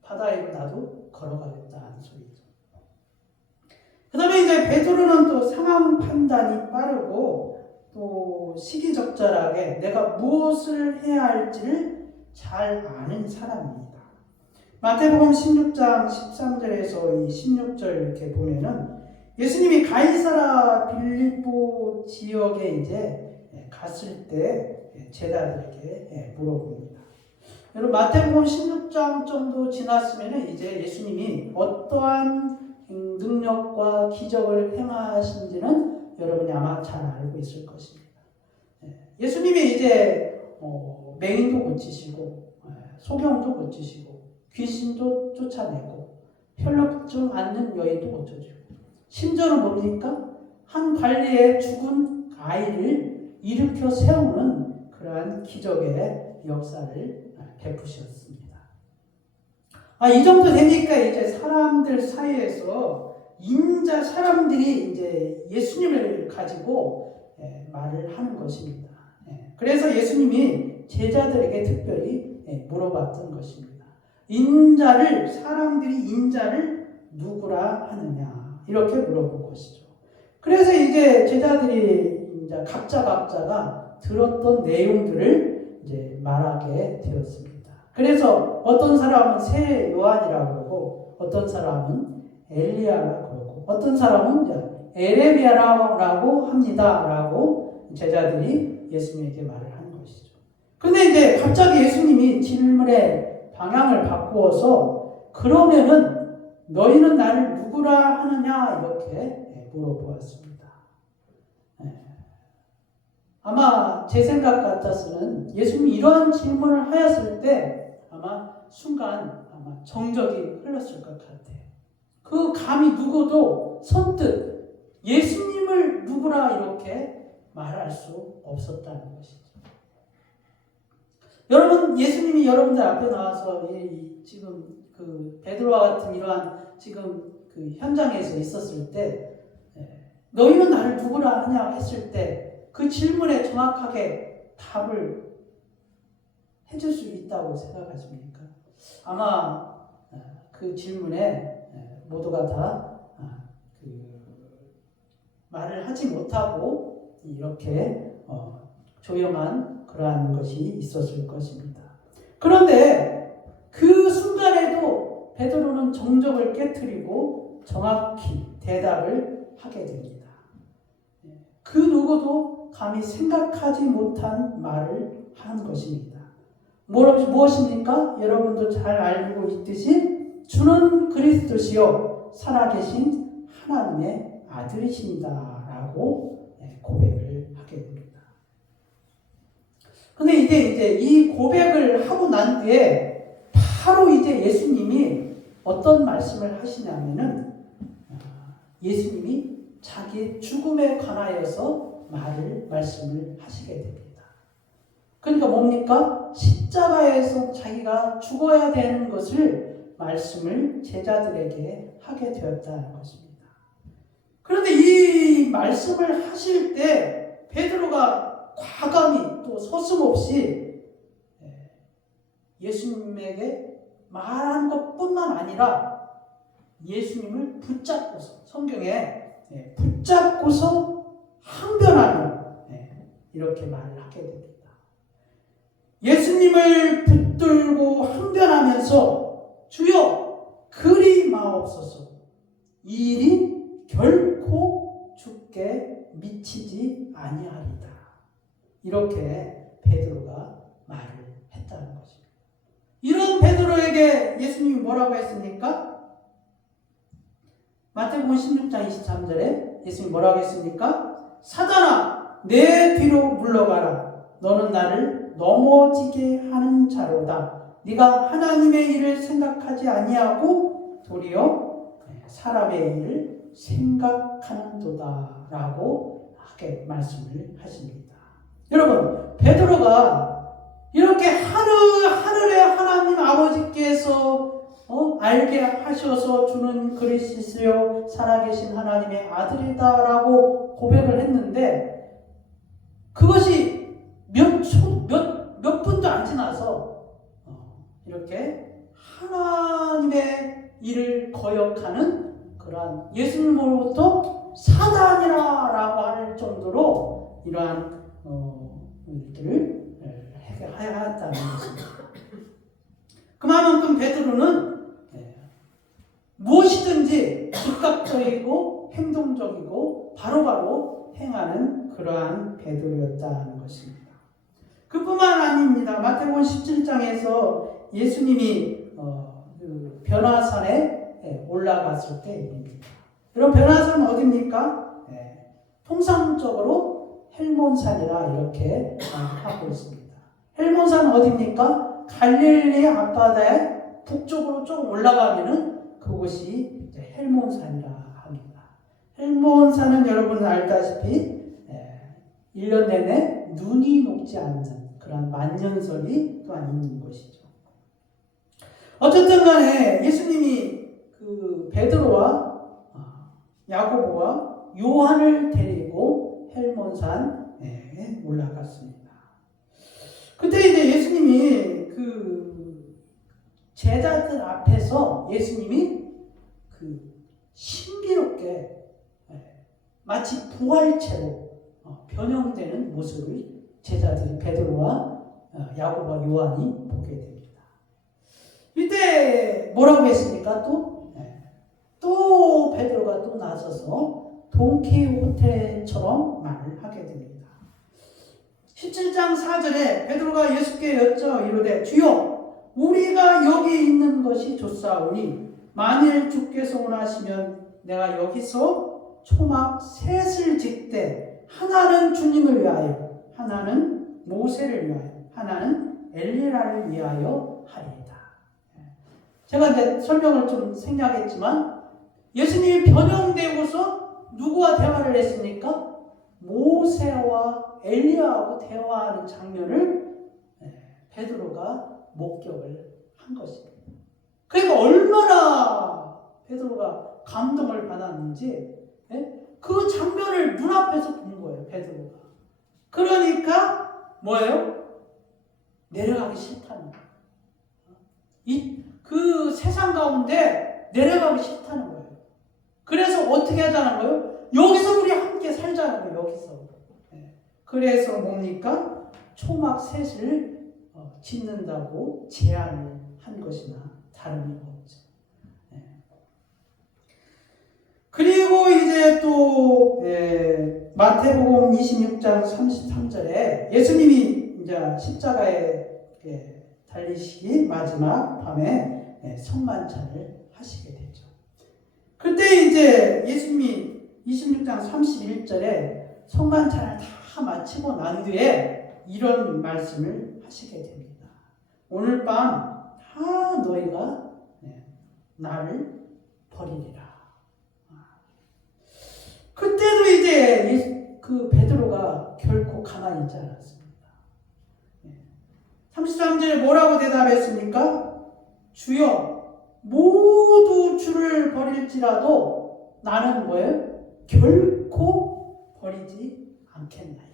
바다 위로 나도 걸어가겠다는 소리죠. 그 다음에 이제 베드로는 또 상황 판단이 빠르고 또 시기적절하게 내가 무엇을 해야 할지를 잘 아는 사람입니다. 마태복음 16장 13절에서 이 16절 이렇게 보면은 예수님이 가이사라 빌립보 지역에 이제 갔을 때 제자들에게 물어봅니다. 여러분 마태복음 16장 정도 지났으면은 이제 예수님이 어떠한 능력과 기적을 행하신지는 여러분이 아마 잘 알고 있을 것입니다. 예수님이 이제 맹인도 고치시고 소경도 고치시고 귀신도 쫓아내고 혈루증 앓는 여인도 고쳐주고 심지어는 뭡니까? 한 관리의 죽은 아이를 일으켜 세우는 그러한 기적의 역사를 베푸셨습니다. 이 정도 되니까 이제 사람들 사이에서 사람들이 이제 예수님을 가지고 말을 하는 것입니다. 그래서 예수님이 제자들에게 특별히 물어봤던 것입니다. 사람들이 인자를 누구라 하느냐 이렇게 물어본 것이죠. 그래서 이제 제자들이 이제 각자가 들었던 내용들을 이제 말하게 되었습니다. 그래서 어떤 사람은 새 요한이라고 그러고 어떤 사람은 엘리야라고 그러고 어떤 사람은 에레미야라고 합니다라고 제자들이 예수님에게 말을 하는 것이죠. 근데 이제 갑자기 예수님이 질문의 방향을 바꾸어서 그러면은 너희는 나를 누구라 하느냐 이렇게 물어보았습니다. 아마 제 생각 같아서는 예수님이 이러한 질문을 하였을 때 아마 순간 아마 정적이 흘렀을 것 같아요. 그 감히 누구도 선뜻 예수님을 누구라 이렇게 말할 수 없었다는 것이죠. 여러분, 예수님이 여러분들 앞에 나와서 지금 그 베드로와 같은 이러한 지금 그 현장에서 있었을 때 너희는 나를 누구라 하냐 했을 때 그 질문에 정확하게 답을 해줄 수 있다고 생각하십니까? 아마 그 질문에 모두가 다 말을 하지 못하고 이렇게 조용한 그러한 것이 있었을 것입니다. 그런데 그 순간에도 베드로는 정적을 깨트리고 정확히 대답을 하게 됩니다. 그 누구도 감히 생각하지 못한 말을 한 것입니다. 무엇입니까? 여러분도 잘 알고 있듯이 주는 그리스도시요 살아계신 하나님의 아들이신다 라고 고백을 하게 됩니다. 근데 이제 이 고백을 하고 난 뒤에 바로 이제 예수님이 어떤 말씀을 하시냐면은 예수님이 자기 죽음에 관하여서 말씀을 하시게 됩니다. 그러니까 뭡니까? 십자가에서 자기가 죽어야 되는 것을 말씀을 제자들에게 하게 되었다는 것입니다. 그런데 이 말씀을 하실 때 베드로가 과감히 또 서슴없이 예수님에게 말한 것뿐만 아니라 예수님을 붙잡고서 성경에 붙잡고서 항변하는 이렇게 말을 하게 됩니다. 예수님을 붙들고 항변하면서 주여 그리 마옵소서 이 일이 결코 죽게 미치지 아니하리다. 이렇게 베드로가 말을 했다는 것입니다. 이런 베드로에게 예수님이 뭐라고 했습니까? 마태복음 16장 23절에 예수님이 뭐라고 했습니까? 사단아 내 뒤로 물러가라. 너는 나를 넘어지게 하는 자로다. 네가 하나님의 일을 생각하지 아니하고 도리어 사람의 일을 생각하는도다 라고 하게 말씀을 하십니다. 여러분, 베드로가 이렇게 하늘의 하나님 아버지께서 알게 하셔서 주는 그리스도요 살아계신 하나님의 아들이다라고 고백을 했는데 그것이 몇 분도 안 지나서 이렇게 하나님의 일을 거역하는 그러한 예수님으로부터 사단이라고 할 정도로 이러한 일들을 하였다는 것입니다. 그만큼 베드로는 무엇이든지 즉각적이고 행동적이고 바로바로 행하는 그러한 베드로였다는 것입니다. 그뿐만 아닙니다. 마태복음 17장에서 예수님이 그 변화산에 올라갔을 때입니다. 여러분, 변화산은 어디입니까? 통상적으로 헬몬산이라 이렇게 하고 있습니다. 헬몬산은 어디입니까? 갈릴리 앞바다에 북쪽으로 조금 올라가면은 그곳이 이제 헬몬산이라 합니다. 헬몬산은 여러분 알다시피 1년 내내 눈이 녹지 않는 그런 만년설이 또한 있는 곳이죠. 어쨌든 간에 예수님이 그 베드로와 야고보와 요한을 데리고 헬몬산에 올라갔습니다. 그때 이제 예수님이 그 제자들 앞에서 예수님이 그 신비롭게 마치 부활체로 변형되는 모습을 제자들이 베드로와 야고보와 요한이 보게 됩니다. 이제 뭐라고 했습니까? 또 베드로가 또 나서서 돈키호테처럼 말을 하게 됩니다. 17장 4절에 베드로가 예수께 여쭤 이르되 주여 우리가 여기 있는 것이 좋사오니 만일 주께서 원하시면 내가 여기서 초막 셋을 짓되 하나는 주님을 위하여 하나는 모세를 위하여 하나는 엘리야를 위하여 하리이다. 제가 이제 설명을 좀 생략했지만 예수님이 변형되고서 누구와 대화를 했습니까? 모세와 엘리야하고 대화하는 장면을 베드로가 목격을 한 것입니다. 그러니까 얼마나 베드로가 감동을 받았는지 그 장면을 눈앞에서 본 거예요. 베드로가. 그러니까 뭐예요? 내려가기 싫다는 거예요. 그 세상 가운데 내려가기 싫다는 거예요. 그래서 어떻게 하자는 거예요? 여기서 우리 함께 살자는 거예요. 여기서. 그래서 뭡니까? 초막 셋을 짓는다고 제안을 한 것이나 다름이 없죠. 그리고 이제 또 마태복음 26장 33절에 예수님이 이제 십자가에 달리시기 마지막 밤에 성만찬을 하시게 되죠. 그때 이제 예수님이 26장 31절에 성만찬을 다 마치고 난 뒤에 이런 말씀을 하시게 됩니다. 오늘 밤 다 너희가 나를 버리리라. 그때도 이제 그 베드로가 결코 가만히 있지 않았습니다. 33절에 뭐라고 대답했습니까? 주여 모두 주를 버릴지라도 나는 뭐예요? 결코 버리지 않겠나이다.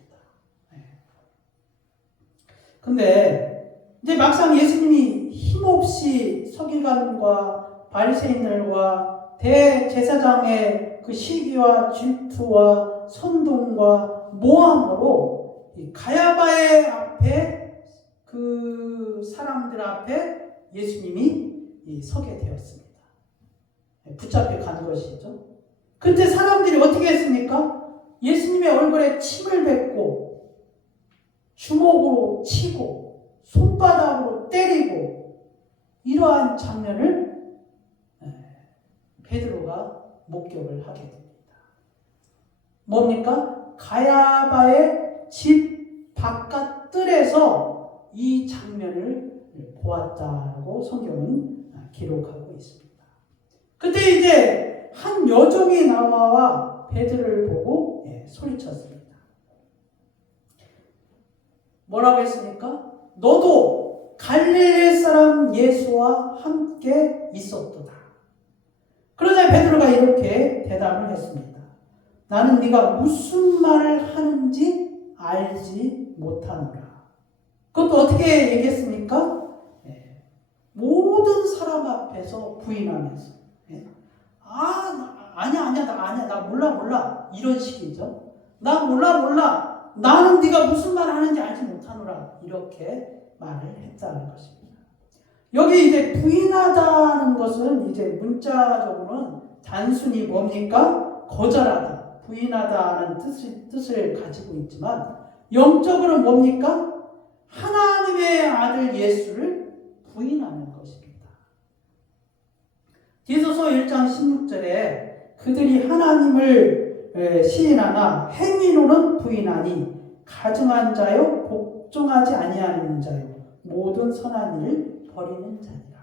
근데 이제 막상 예수님이 힘없이 서기관과 바리새인들과 대제사장의 그 시기와 질투와 선동과 모함으로 가야바의 앞에 그 사람들 앞에 예수님이 서게 되었습니다. 붙잡혀 간 것이죠. 그때 사람들이 어떻게 했습니까? 예수님의 얼굴에 침을 뱉고 주먹으로 치고 손바닥으로 때리고 이러한 장면을 베드로가 목격을 하게 됩니다. 뭡니까? 가야바의 집 바깥 뜰에서 이 장면을 보았다고 성경은 기록하고 있습니다. 그때 이제 한 여종이 나와 베드로를 보고 소리쳤습니다. 뭐라고 했습니까? 너도 갈릴리 사람 예수와 함께 있었도다. 그러자 베드로가 이렇게 대답을 했습니다. 나는 네가 무슨 말을 하는지 알지 못하노라. 그것도 어떻게 얘기했습니까? 모든 사람 앞에서 부인하면서 아니야 나 몰라 이런 식이죠. 나 몰라 나는 네가 무슨 말을 하는지 알지 못하노라 이렇게 말을 했다는 것입니다. 여기 이제 부인하다는 것은 이제 문자적으로는 단순히 뭡니까? 거절하다, 부인하다는 뜻을 가지고 있지만 영적으로는 뭡니까? 하나님의 아들 예수를 부인하는 것입니다. 디도서 1장 16절에 그들이 하나님을 시인하나 행위로는 부인하니 가증한 자요 복종하지 아니하는 자요 모든 선한 일을 버리는 자니라.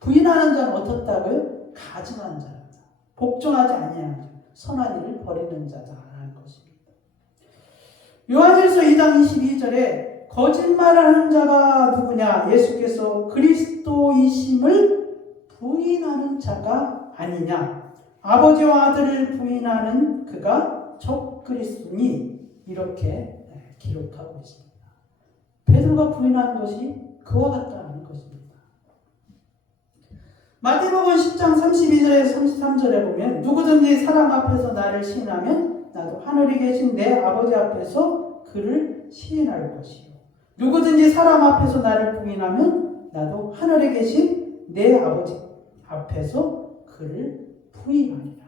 부인하는 자는 어떻다고요? 가증한 자다. 복종하지 아니하는 자, 선한 일을 버리는 자다라는 것입니다. 요한일서 2장 22절에 거짓말하는 자가 누구냐? 예수께서 그리스도이심을 부인하는 자가 아니냐? 아버지와 아들을 부인하는 그가 적그리스도니 이렇게 기록하고 있습니다. 베드로가 부인하는 것이 그와 같다는 것입니다. 마태복음 10장 32절에서 33절에 보면 누구든지 사람 앞에서 나를 시인하면 나도 하늘에 계신 내 아버지 앞에서 그를 시인할 것이요 누구든지 사람 앞에서 나를 부인하면 나도 하늘에 계신 내 아버지 앞에서 그를 부인하리라.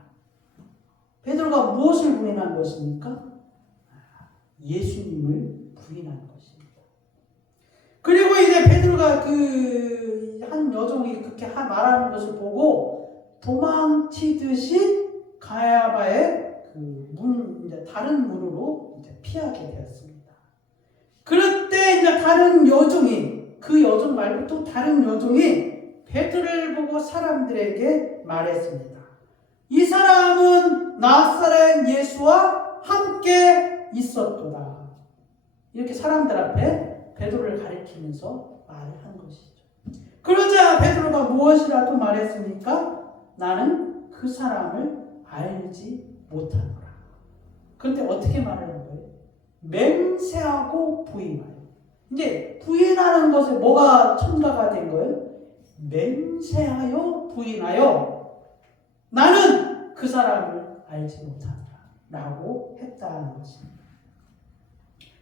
베드로가 무엇을 부인한 것입니까? 예수님을 부인한 것입니다. 그리고 이제 베드로가 그 한 여종이 그렇게 말하는 것을 보고 도망치듯이 가야바의 이제 다른 문으로 이제 피하게 되었습니다. 그럴 때 이제 다른 여종이, 그 여종 말고 또 다른 여종이 베드로를 보고 사람들에게 말했습니다. 이 사람은 나사렛 예수와 함께 있었도다. 이렇게 사람들 앞에 베드로를 가리키면서 말을 한 것이죠. 그러자 베드로가 무엇이라도 말했습니까? 나는 그 사람을 알지 못하노라. 그런데 어떻게 말을 한 거예요? 맹세하고 부인하여. 이제 부인하는 것에 뭐가 첨가가 된 거예요? 맹세하여 부인하여 나는 그 사람을 알지 못하노라 라고 했다는 것입니다.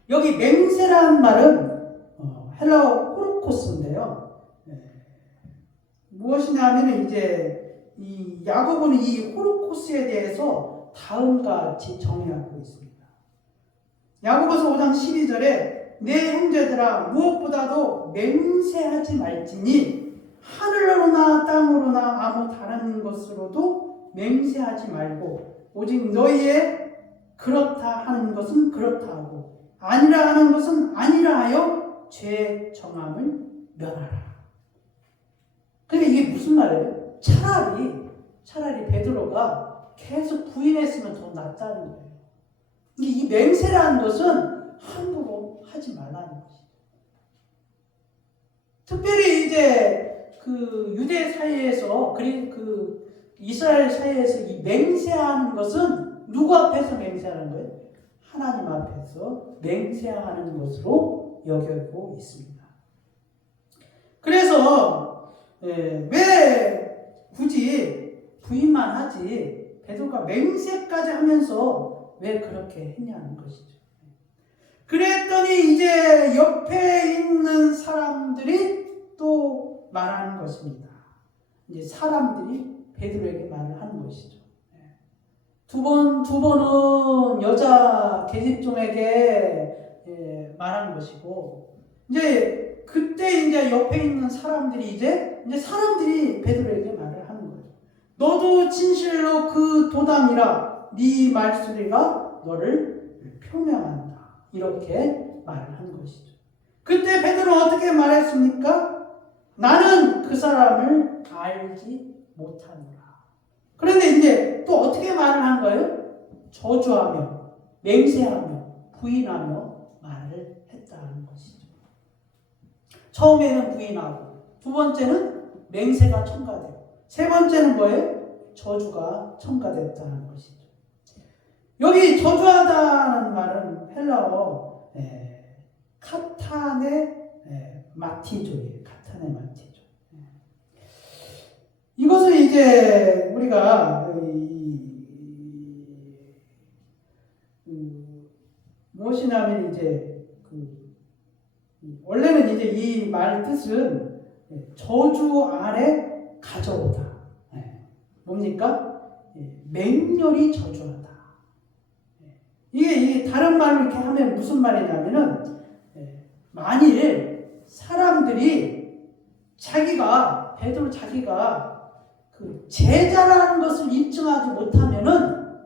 여기 맹세라는 말은 헬라어 호르코스인데요. 무엇이냐면 이제 이 야고보는 이 호르코스에 대해서 다음과 같이 정의하고 있습니다. 야고보서 5장 12절에 내 형제들아 무엇보다도 맹세하지 말지니 하늘로나 땅으로나 아무 다른 것으로도 맹세하지 말고 오직 너희의 그렇다 하는 것은 그렇다 하고 아니라 하는 것은 아니라 하여 죄 정함을 면하라. 근데 이게 무슨 말이에요? 차라리 베드로가 계속 부인했으면 더 낫다는 거예요. 이 맹세라는 것은 함부로 하지 말라는 것이죠. 특별히 이제 그 유대 사이에서 그 이스라엘 사이에서 이 맹세하는 것은 누구 앞에서 맹세하는 거예요? 하나님 앞에서 맹세하는 것으로 여겨지고 있습니다. 그래서 왜 굳이 부인만 하지 베드로가 맹세까지 하면서 왜 그렇게 했냐는 것이죠. 그랬더니 이제 옆에 있는 사람들이 또 말하는 것입니다. 이제 사람들이 베드로에게 말을 하는 것이죠. 두 번은 여자 계집종에게 말한 것이고, 이제 그때 이제 옆에 있는 사람들이 이제 사람들이 베드로에게 말을 하는 거예요. 너도 진실로 그 도당이라 네 말소리가 너를 표명한다. 이렇게 말을 한 것이죠. 그때 베드로는 어떻게 말했습니까? 나는 그 사람을 알지 못하노라. 그런데 이제 또 어떻게 말을 한 거예요? 저주하며 맹세하며 부인하며 말을 했다는 것이죠. 처음에는 부인하고 두 번째는 맹세가 첨가되고 세 번째는 뭐예요? 저주가 첨가됐다는 것이죠. 여기 저주하다는 말은 헬라어 카타네 마티조예요. 카타네 마티조. 이것은 이제 우리가 무엇이냐면 이제 원래는 이제 이 말 뜻은 저주 아래 가져오다. 뭡니까? 맹렬히 저주하다. 이게 다른 말로 이렇게 하면 무슨 말이냐면은 만일 사람들이 베드로 자기가 그 제자라는 것을 인정하지 못하면은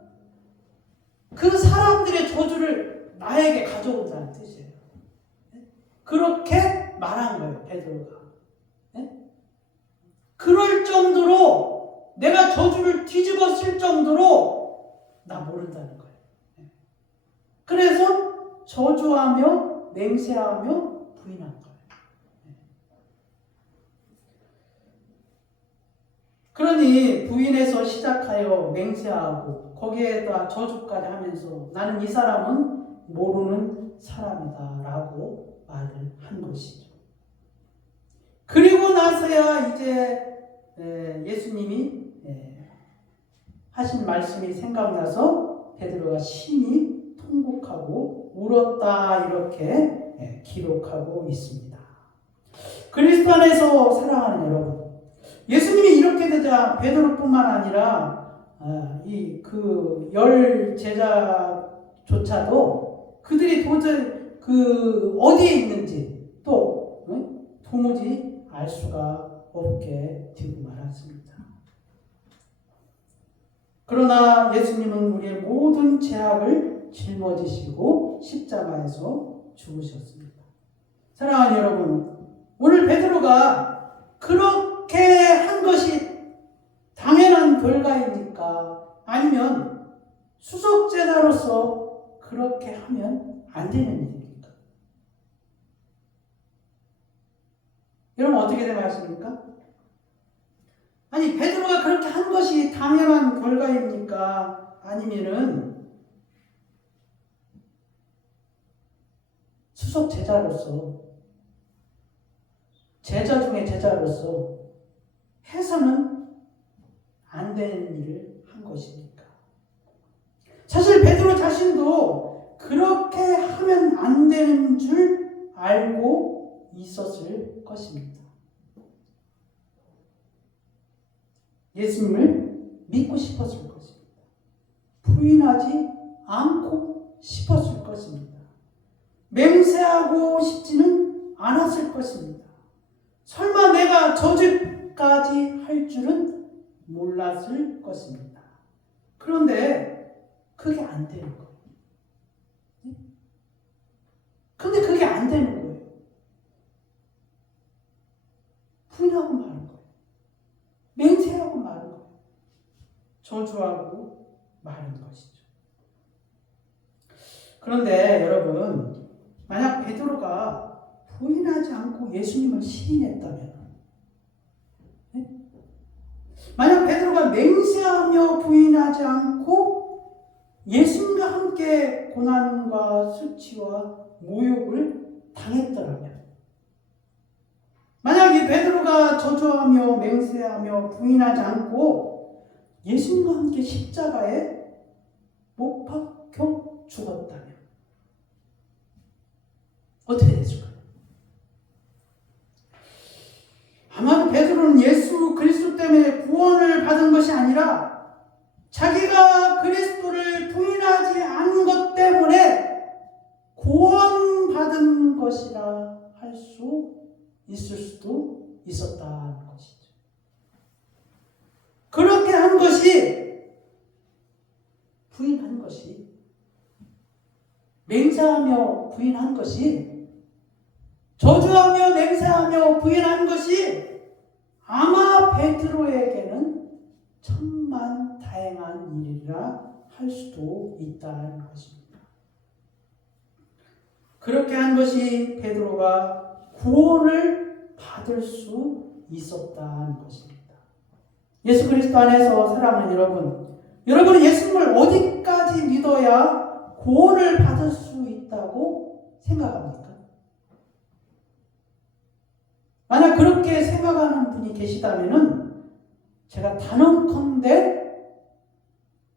그 사람들의 저주를 나에게 가져온다는 뜻이에요. 그렇게 말한 거예요, 베드로가. 그럴 정도로 내가 저주를 뒤집어 쓸 정도로 나 모른다는 거예요. 그래서 저주하며 맹세하며 부인한 거예요. 그러니 부인에서 시작하여 맹세하고 거기에다 저주까지 하면서 나는 이 사람은 모르는 사람이다 라고 말을 한 것이죠. 그리고 나서야 이제 예수님이 하신 말씀이 생각나서 베드로가 심히 통곡하고 울었다 이렇게 기록하고 있습니다. 그리스도 안에서 사랑하는 여러분, 예수님이 이렇게 되자 베드로뿐만 아니라 이 그 열 제자조차도 그들이 도저히 그 어디에 있는지 또 도무지 알 수가 없게 되고 말았습니다. 그러나 예수님은 우리의 모든 죄악을 짊어지시고 십자가에서 죽으셨습니다. 사랑하는 여러분, 오늘 베드로가 그렇게 한 것이 당연한 결과입니까? 아니면 수석제자로서 그렇게 하면 안 되는 일입니까? 여러분 어떻게 생각하십니까? 아니 베드로가 그렇게 한 것이 당연한 결과입니까? 아니면은 수석 제자로서 제자 중에 제자로서 해서는 안 되는 일을 한 것입니까? 사실 베드로 자신도 그렇게 하면 안 되는 줄 알고 있었을 것입니다. 예수님을 믿고 싶었을 것입니다. 부인하지 않고 싶었을 것입니다. 맹세하고 싶지는 않았을 것입니다. 설마 내가 저주까지 할 줄은 몰랐을 것입니다. 그런데 그게 안 되는 거예요. 근데 그게 안 되는 거예요. 부인하고 마는 거예요. 맹세하고 마는 거예요. 저주하고 마는 것이죠. 그런데 여러분, 만약 베드로가 부인하지 않고 예수님을 시인했다면, 만약 베드로가 맹세하며 부인하지 않고 예수님과 함께 고난과 수치와 모욕을 당했더라면, 만약 이 베드로가 저주하며 맹세하며 부인하지 않고 예수님과 함께 십자가에 못 박혀 죽었다면 어떻게 됐을까요? 아마도 베드로는 예수 그리스도 때문에 구원을 받은 것이 아니라 자기가 그리스도를 부인하지 않은 것 때문에 구원받은 것이라 할 수 있을 수도 있었다는 것이죠. 그렇게 한 것이, 부인한 것이, 맹세하며 부인한 것이, 저주하며 맹세하며 부인한 것이 아마 베드로에게는 천만 다행한 일이라 할 수도 있다는 것입니다. 그렇게 한 것이 베드로가 구원을 받을 수 있었다는 것입니다. 예수 그리스도 안에서 사랑하는 여러분, 여러분은 예수님을 어디까지 믿어야 구원을 받을 수 있다고 생각합니까? 만약 그렇게 생각하는 분이 계시다면 제가 단언컨대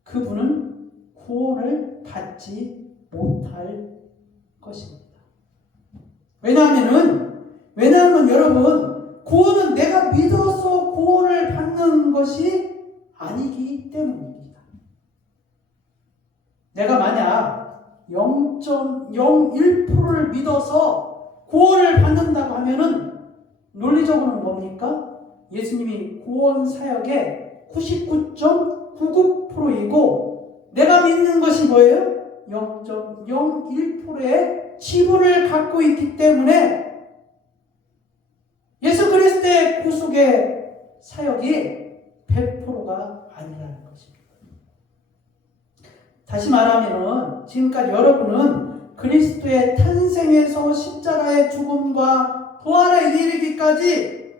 그분은 구원을 받지 못할 것입니다. 왜냐하면 여러분, 구원은 내가 믿어서 구원을 받는 것이 아니기 때문입니다. 내가 만약 0.01%를 믿어서 구원을 받는다고 하면은 논리적으로는 뭡니까? 예수님이 구원 사역의 99.99%이고 내가 믿는 것이 뭐예요? 0.01%의 지분을 갖고 있기 때문에 예수 그리스도의 구속의 사역이 100%가 아니라는 것입니다. 다시 말하면 지금까지 여러분은 그리스도의 탄생에서 십자가의 죽음과 부활에 이르기까지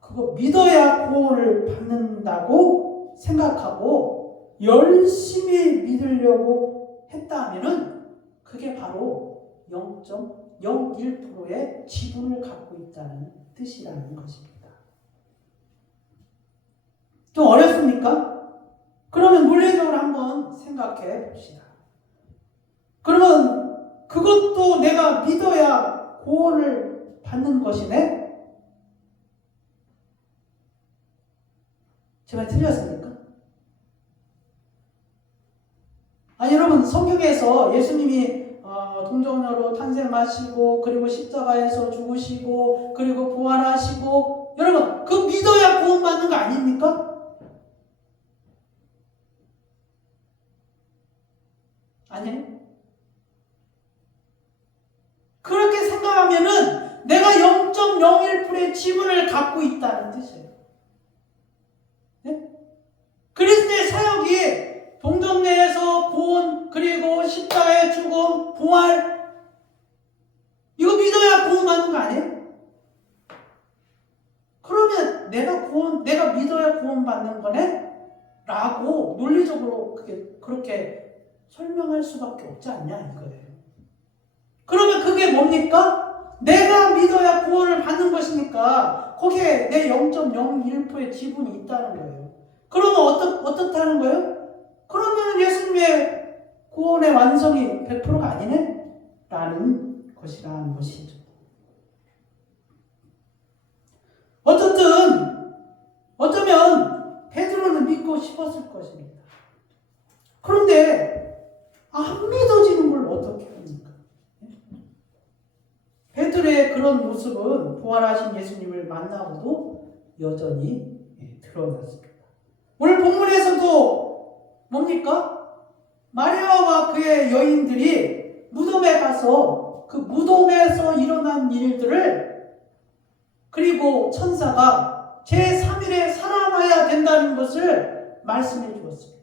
그거 믿어야 구원을 받는다고 생각하고 열심히 믿으려고 했다면은 그게 바로 0.01%의 지분을 갖고 있다는 뜻이라는 것입니다. 좀 어렵습니까? 그러면 물리적으로 한번 생각해 봅시다. 그러면 그것도 내가 믿어야 구원을 받는 것이네? 제가 틀렸습니까? 아니 여러분, 성경에서 예수님이 동정녀로 탄생하시고 그리고 십자가에서 죽으시고 그리고 부활하시고, 여러분 그 믿어야 구원받는 거 아닙니까? 아니에요? 그렇게 생각하면은 내가 0.01%의 지분을 갖고 있다는 뜻이에요. 네? 그리스도의 사역이 동정내에서 구원, 그리고 십자가의 죽음, 부활, 이거 믿어야 구원받는 거 아니에요? 그러면 내가 믿어야 구원받는 거네? 라고 논리적으로 그렇게 설명할 수밖에 없지 않냐 이거예요. 그러면 그게 뭡니까? 내가 믿어야 구원을 받는 것이니까 거기에 내 0.01%의 지분이 있다는 거예요. 그러면 어떻다는 거예요? 그러면 예수님의 구원의 완성이 100%가 아니네? 라는 것이라는 것이죠. 어쩌면 베드로는 믿고 싶었을 것입니다. 그런데 안 믿어지는 걸 어떻게 합니까? 베드로의 그런 모습은 부활하신 예수님을 만나고도 여전히 드러났습니다. 오늘 본문에서도 뭡니까? 마리아와 그의 여인들이 무덤에 가서 그 무덤에서 일어난 일들을, 그리고 천사가 제3일에 살아나야 된다는 것을 말씀해 주었습니다.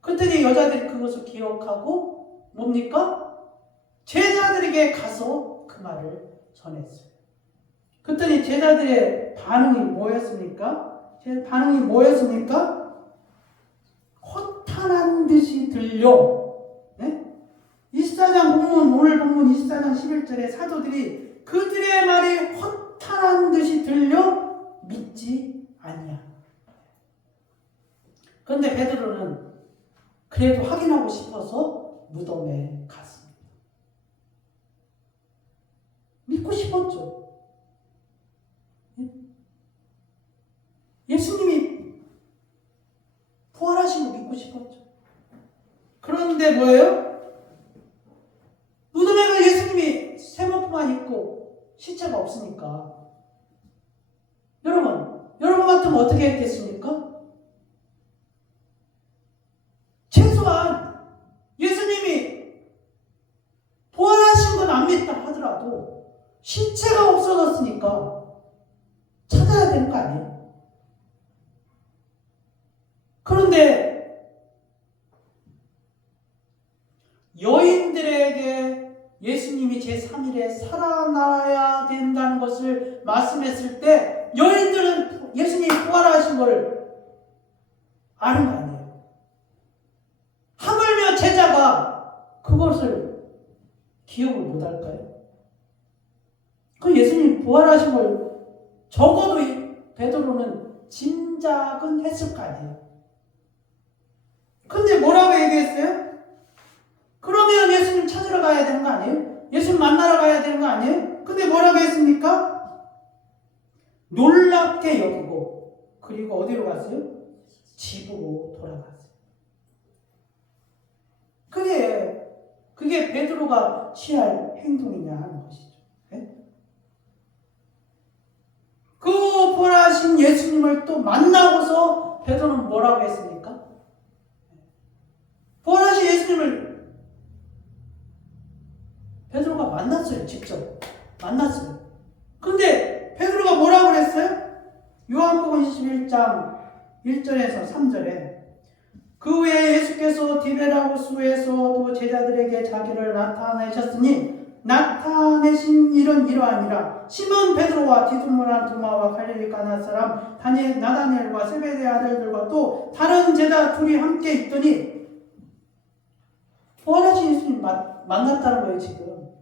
그랬더니 여자들이 그것을 기억하고 뭡니까? 제자들에게 가서 그 말을 전했어요. 그랬더니 제자들의 반응이 뭐였습니까? 허탄한 듯이 들려. 네? 24장 본문, 오늘 본문 24장 11절에 사도들이 그들의 말이 허탄한 듯이 들려 믿지 아니야. 그런데 베드로는 그래도 확인하고 싶어서 무덤에 갔습니다. 믿고 싶었죠. 예수님이 부활하신 거 믿고 싶었죠. 그런데 뭐예요? 무덤에 가 예수님이 세모프만 있고 시체가 없으니까, 여러분 같으면 어떻게 했겠습니까? 최소한 예수님이 부활하신 건 안 믿다 하더라도 시체가 없어졌으니까 찾아야 되는 거 아니에요? 그런데 여인들에게 예수님이 제3일에 살아나야 된다는 것을 말씀했을 때 여인들은 예수님이 부활하신 걸 아는 거 아니에요? 하물며 제자가 그것을 기억을 못할까요? 그 예수님 부활하신 걸 적어도 베드로는 짐작은 했을 거 아니에요. 근데 뭐라고 얘기했어요? 그러면 예수님 찾으러 가야 되는 거 아니에요? 예수님 만나러 가야 되는 거 아니에요? 근데 뭐라고 했습니까? 놀랍게 여기고, 그리고 어디로 갔어요? 집으로 돌아갔어요. 그게 베드로가 취할 행동이냐 하는 것이죠. 네? 그 부활하신 예수님을 또 만나고서 베드로는 뭐라고 했습니까? 부활하신 예수님을 베드로가 만났어요. 직접 만났어요. 근데 베드로가 뭐라고 그랬어요? 요한복음 21장 1절에서 3절에 그 후에 예수께서 디베라호수에서도 제자들에게 자기를 나타내셨으니 나타내신 일은 이러하니라. 시몬 베드로와 디두모란 도마와 갈릴리 가나 사람 나다니엘과 세베대의 아들들과 또 다른 제자 둘이 함께 있더니 부활하신 예수님 만났다는 거예요 지금.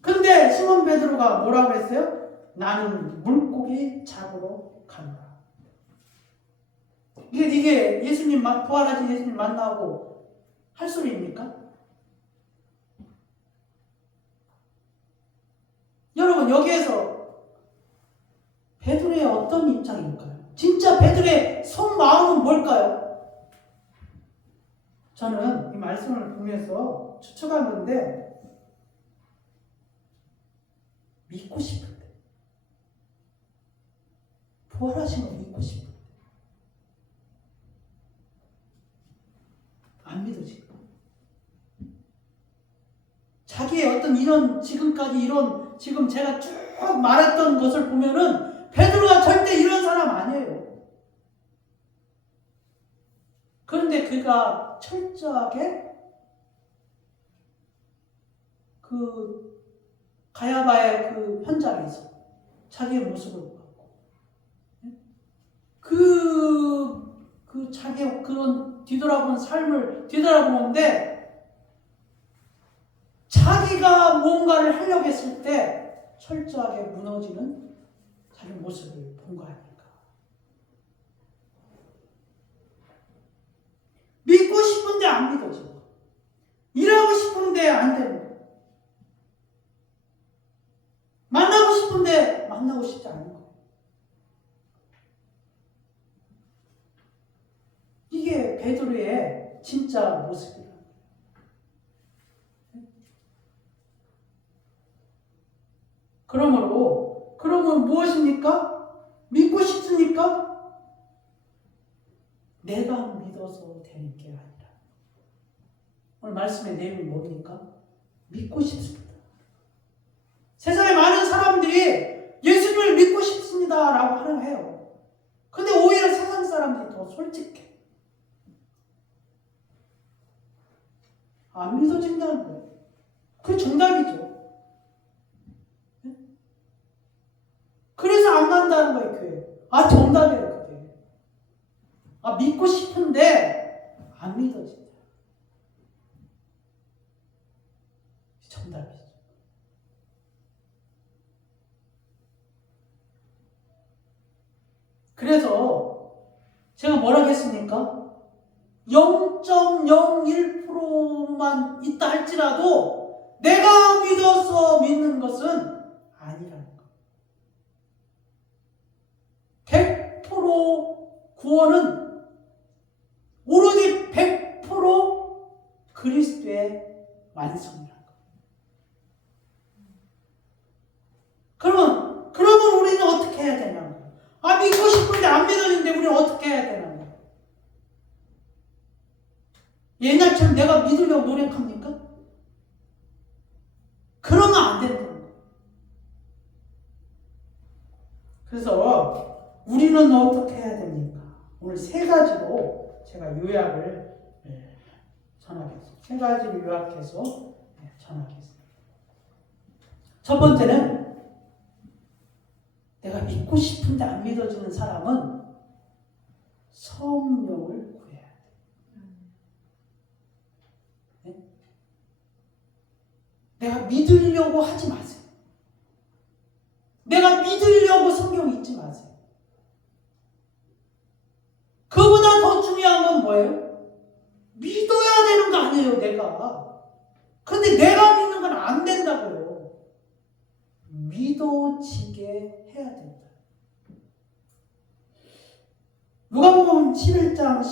근데 시몬 베드로가 뭐라고 했어요? 나는 물고기 잡으러 간다. 이게 예수님 부활하신 예수님 만나고 할 소리입니까? 여러분 여기에서 베드로의 어떤 입장일까요? 진짜 베드로의 속마음은 뭘까요? 저는 이 말씀을 보면서 추측한 건데 믿고 싶은데 부활하신 거 믿고 싶은데 안 믿어지고 자기의 어떤 이런 지금까지 이런 지금 제가 쭉 말했던 것을 보면은 베드로가 절대 이런 사람 아니에요. 그런데 그가 철저하게 그 가야바의 그 현장에서 자기의 모습을 보았고 그 자기의 그런 뒤돌아본 삶을 뒤돌아보는데 자기가 뭔가를 하려고 했을 때 철저하게 무너지는 자기 모습을 본 거 아닐까. 믿고 싶은데 안 믿어지고 일하고 싶은데 안 되는 거. 만나고 싶은데 만나고 싶지 않은 거. 이게 베드로의 진짜 모습이에요. 그러면 무엇입니까? 믿고 싶습니까? 내가 믿어서 되는 게 아니라. 오늘 말씀의 내용이 뭡니까? 믿고 싶습니다. 세상에 많은 사람들이 예수님을 믿고 싶습니다 라고 하려 해요. 근데 오히려 세상 사람들이 더 솔직해. 안 믿어진다는 거예요. 그게 정답이죠. 그래서 안 간다는 거예요, 교회. 정답이에요, 그게. 믿고 싶은데 안 믿어진다. 정답이죠. 그래서 제가 뭐라고 했습니까? 0.01%만 있다 할지라도 내가 믿어서 믿는 것은 아니라는 거. 100% 구원은 오로지 100% 그리스도의 완성이라는 거. 그러면 우리는 어떻게 해야 되냐는 거예요. 믿고 싶은데 안 믿어지는데 우리는 어떻게 해야 되냐는 거예요. 옛날처럼 내가 믿으려고 노력합니까? 그러면 안 된다는 거예요. 그래서 우리는 어떻게 해야 됩니까? 오늘 세 가지로 제가 요약을 전하겠습니다. 세 가지를 요약해서 전하겠습니다. 첫 번째는 내가 믿고 싶은데 안 믿어지는 사람은 성령을 구해야 돼. 네? 내가 믿으려고 하지 마세요. 내가 믿으려고 성경 읽지 마세요. 그보다 더 중요한 건 뭐예요? 믿어야 되는 거 아니에요, 내가. 근데 내가 믿는 건 안 된다고요. 믿어지게 해야 된다. 누가복음 11장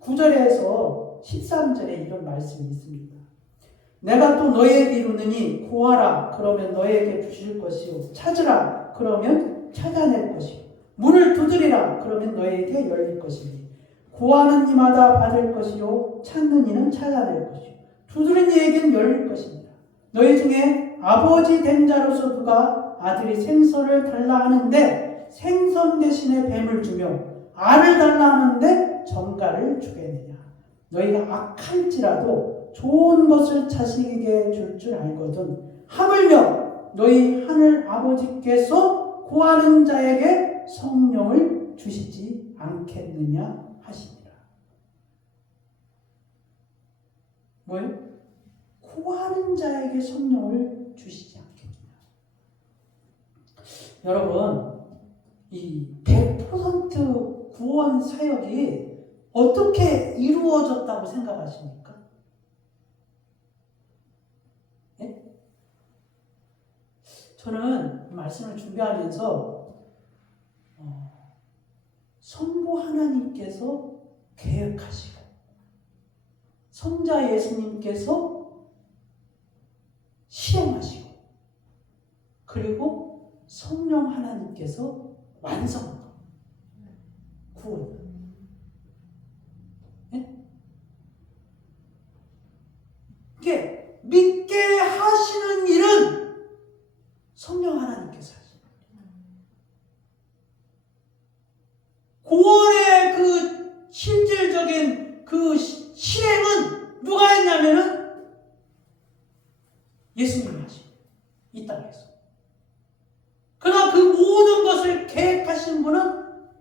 19절에서 13절에 이런 말씀이 있습니다. 내가 또 너희에게 이르노니 구하라 그러면 너희에게 주실 것이요 찾으라 그러면 찾아낼 것이요 문을 두드리라 그러면 너희에게 열릴 것이니 구하는 이마다 받을 것이요 찾는 이는 찾아낼 것이요 두드리는 이에게는 열릴 것입니다. 너희 중에 아버지 된 자로서 누가 아들이 생선을 달라 하는데 생선 대신에 뱀을 주며 알을 달라 하는데 정갈을 주겠느냐. 너희가 악할지라도 좋은 것을 자식에게 줄 줄 알거든 하물며 너희 하늘 아버지께서 구하는 자에게 성령을 주시지 않겠느냐 하시니라. 뭐예요? 구하는 자에게 성령을 주시지 않겠느냐. 여러분, 이 100% 구원 사역이 어떻게 이루어졌다고 생각하십니까? 네? 저는 말씀을 준비하면서 성부 하나님께서 계획하시고 성자 예수님께서 실행하시고 그리고 성령 하나님께서 완성한 것. 구원. 네? 이게 믿게 하시는 일은 성령 하나님께서 하시는 구원의 그 실질적인 그 실행은 누가 했냐면은 예수님이 하시고 이 땅에서. 그러나 그 모든 것을 계획하신 분은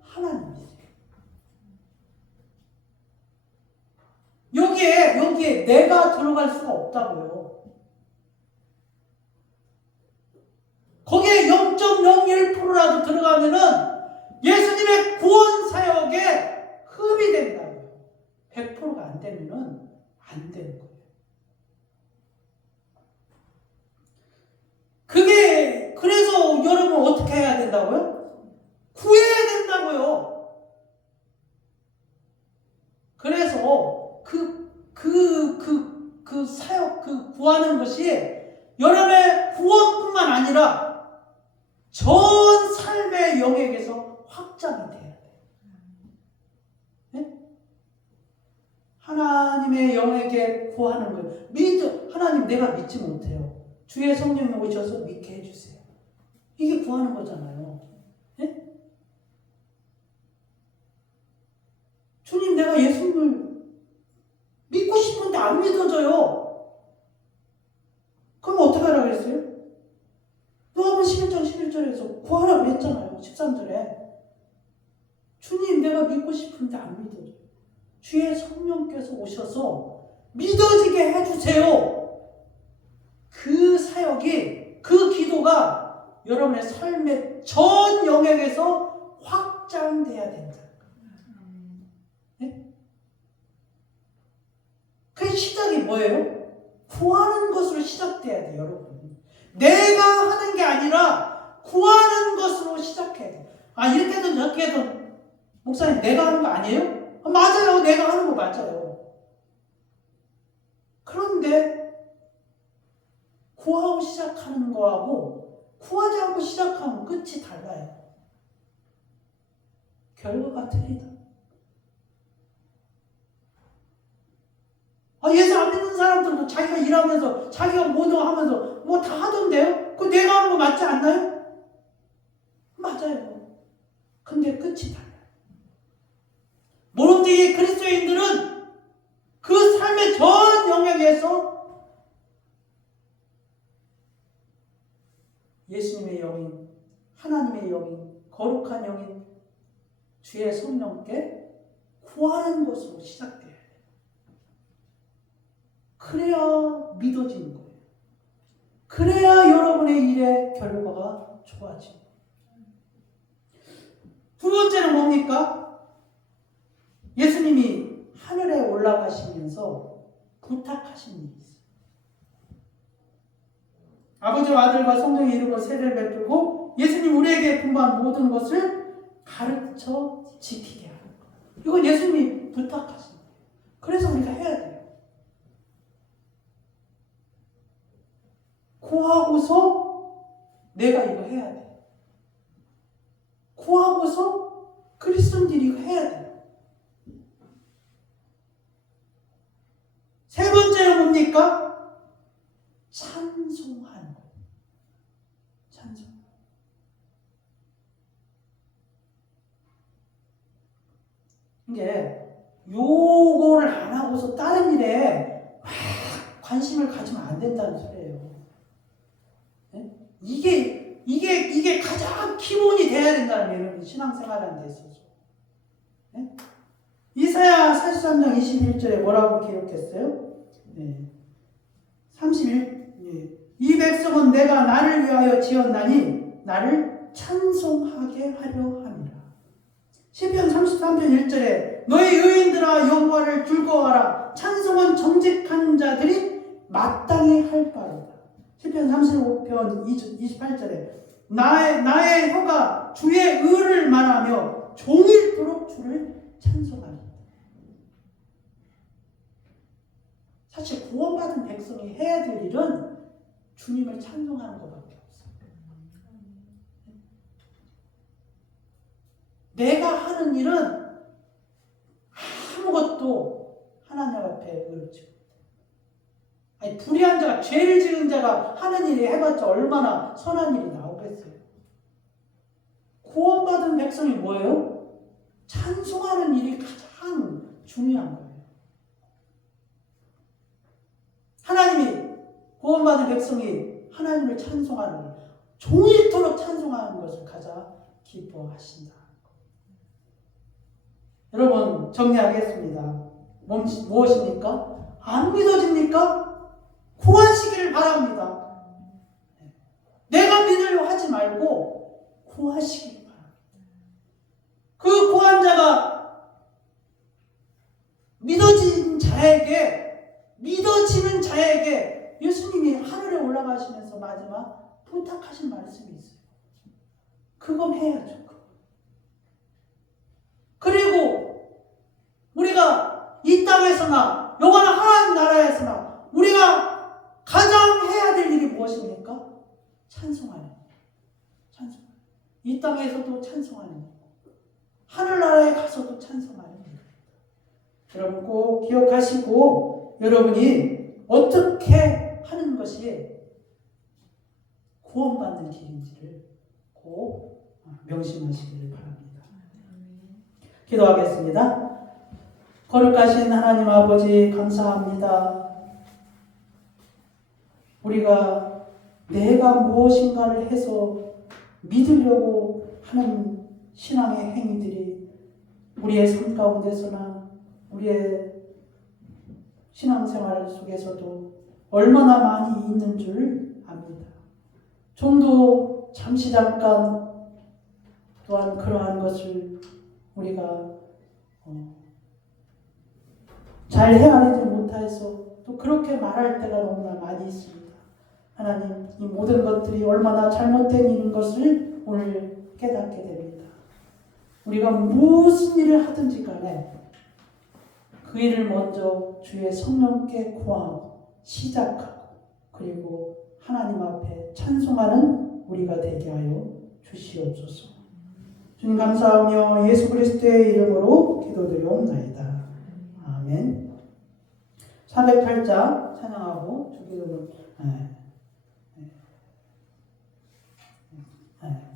하나님이세요. 여기에 내가 들어갈 수가 없다고요. 거기에 0.01%라도 들어가면은 예수님의 구원 사역에 흡이 된다고요. 100%가 안 되면은 안 되는 거예요. 그래서 여러분 어떻게 해야 된다고요? 구해야 된다고요. 그래서 그 사역, 그 구하는 것이 여러분의 구원뿐만 아니라 전 삶의 영역에서 확장이 돼야 돼요. 네? 하나님의 영역에 구하는 거예요. 하나님 내가 믿지 못해요. 주의 성령이 오셔서 믿게 해주세요. 이게 구하는 거잖아요. 네? 주님 내가 예수님을 믿고 싶은데 안 믿어져요. 그럼 어떻게 하라고 그랬어요? 요한복음 11장 11절에서 구하라고 했잖아요. 13절에. 주님 내가 믿고 싶은데 안 믿어져요. 주의 성령께서 오셔서 믿어지게 해주세요. 그 사역이, 그 기도가 여러분의 삶의 전 영역에서 확장돼야 된다. 네? 그 시작이 뭐예요? 구하는 것으로 시작돼야 돼요, 여러분. 내가 하는 게 아니라 구하는 것으로 시작해야 돼요. 이렇게든 저렇게든 목사님 내가 하는 거 아니에요? 맞아요. 내가 하는 거 맞아요. 그런데 구하고 시작하는 거하고 구하지 않고 시작하면 끝이 달라요. 결과가 틀리다. 예수 안 믿는 사람들도 자기가 일하면서 자기가 뭐도 하면서 뭐 다 하던데요? 그거 내가 하는 거 맞지 않나요? 맞아요. 근데 끝이 달라요. 모름지기 그리스도인들은 그 삶의 전 영역에서 예수님의 영인, 하나님의 영인, 거룩한 영인, 주의 성령께 구하는 것으로 시작돼야 돼요. 그래야 믿어지는 거예요. 그래야 여러분의 일의 결과가 좋아지고. 두 번째는 뭡니까? 예수님이 하늘에 올라가시면서 부탁하신 일이 있어요. 아버지와 아들과 성령의 이름으로 세례를 베풀고 예수님 우리에게 분부한 모든 것을 가르쳐 지키게 하는 거예요. 이건 예수님이 부탁하신 거예요. 그래서 우리가 해야 돼요. 구하고서 내가 이거 해야 돼. 구하고서 그리스도인들이 이거 해야 돼요. 세 번째는 뭡니까? 찬송하는 거예요. 찬송. 이게 요거를 안 하고서 다른 일에 막 관심을 가지면 안 된다는 소리예요. 네? 이게 가장 기본이 돼야 된다는 거예요. 신앙생활하는 데 있어서. 네? 이사야 43장 21절에 뭐라고 기록했어요? 네. 31, 이 백성은 내가 나를 위하여 지었나니 나를 찬송하게 하려 함이라. 시편 33편 1절에 너희 의인들아 여호와를 즐거워하라. 찬송은 정직한 자들이 마땅히 할 바로다. 시편 35편 28절에 나의 혀가 주의 의를 말하며 종일토록 주를 찬송하는. 사실 구원받은 백성이 해야 될 일은 주님을 찬송하는 것밖에 없어요. 내가 하는 일은 아무것도 하나님 앞에 의롭지 못해. 아니, 불의한 자가, 죄를 지은 자가 하는 일이 해봤자 얼마나 선한 일이 나오겠어요. 구원받은 백성이 뭐예요? 찬송하는 일이 가장 중요한 거예요. 하나님이, 구원받은 백성이 하나님을 찬송하는 것, 종일토록 찬송하는 것을 가장 기뻐하신다. 여러분, 정리하겠습니다. 무엇입니까? 안 믿어집니까? 구하시기를 바랍니다. 내가 믿으려고 하지 말고 구하시기를 바랍니다. 그 구한 자가 믿어지는 자에게 예수님이 하늘에 올라가시면서 마지막 부탁하신 말씀이 있어요. 그건 해야죠. 그리고 우리가 이 땅에서나 영원한 하나님 나라에서나 우리가 가장 해야 될 일이 무엇입니까? 찬송하는. 찬송. 이 땅에서도 찬송하는. 하늘나라에 가서도 찬송하는. 여러분 꼭 기억하시고 여러분이 어떻게 하는 것이 구원받는 길인지를 꼭 명심하시기를 바랍니다. 기도하겠습니다. 거룩하신 하나님 아버지 감사합니다. 우리가 내가 무엇인가를 해서 믿으려고 하는 신앙의 행위들이 우리의 삶 가운데서나 우리의 신앙생활 속에서도 얼마나 많이 있는 줄 압니다. 좀 더 잠시 잠깐 또한 그러한 것을 우리가 잘 헤아리지 못해서 또 그렇게 말할 때가 너무나 많이 있습니다. 하나님, 이 모든 것들이 얼마나 잘못된 일인 것을 오늘 깨닫게 됩니다. 우리가 무슨 일을 하든지 간에 그 일을 먼저 주의 성령께 구하고 시작하고 그리고 하나님 앞에 찬송하는 우리가 되게 하여 주시옵소서. 주님 감사하며 예수 그리스도의 이름으로 기도드리옵나이다. 아멘. 408장 찬양하고 주기도문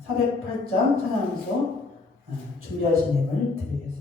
408장 찬양하면서 준비하신 힘을 드리겠습니다.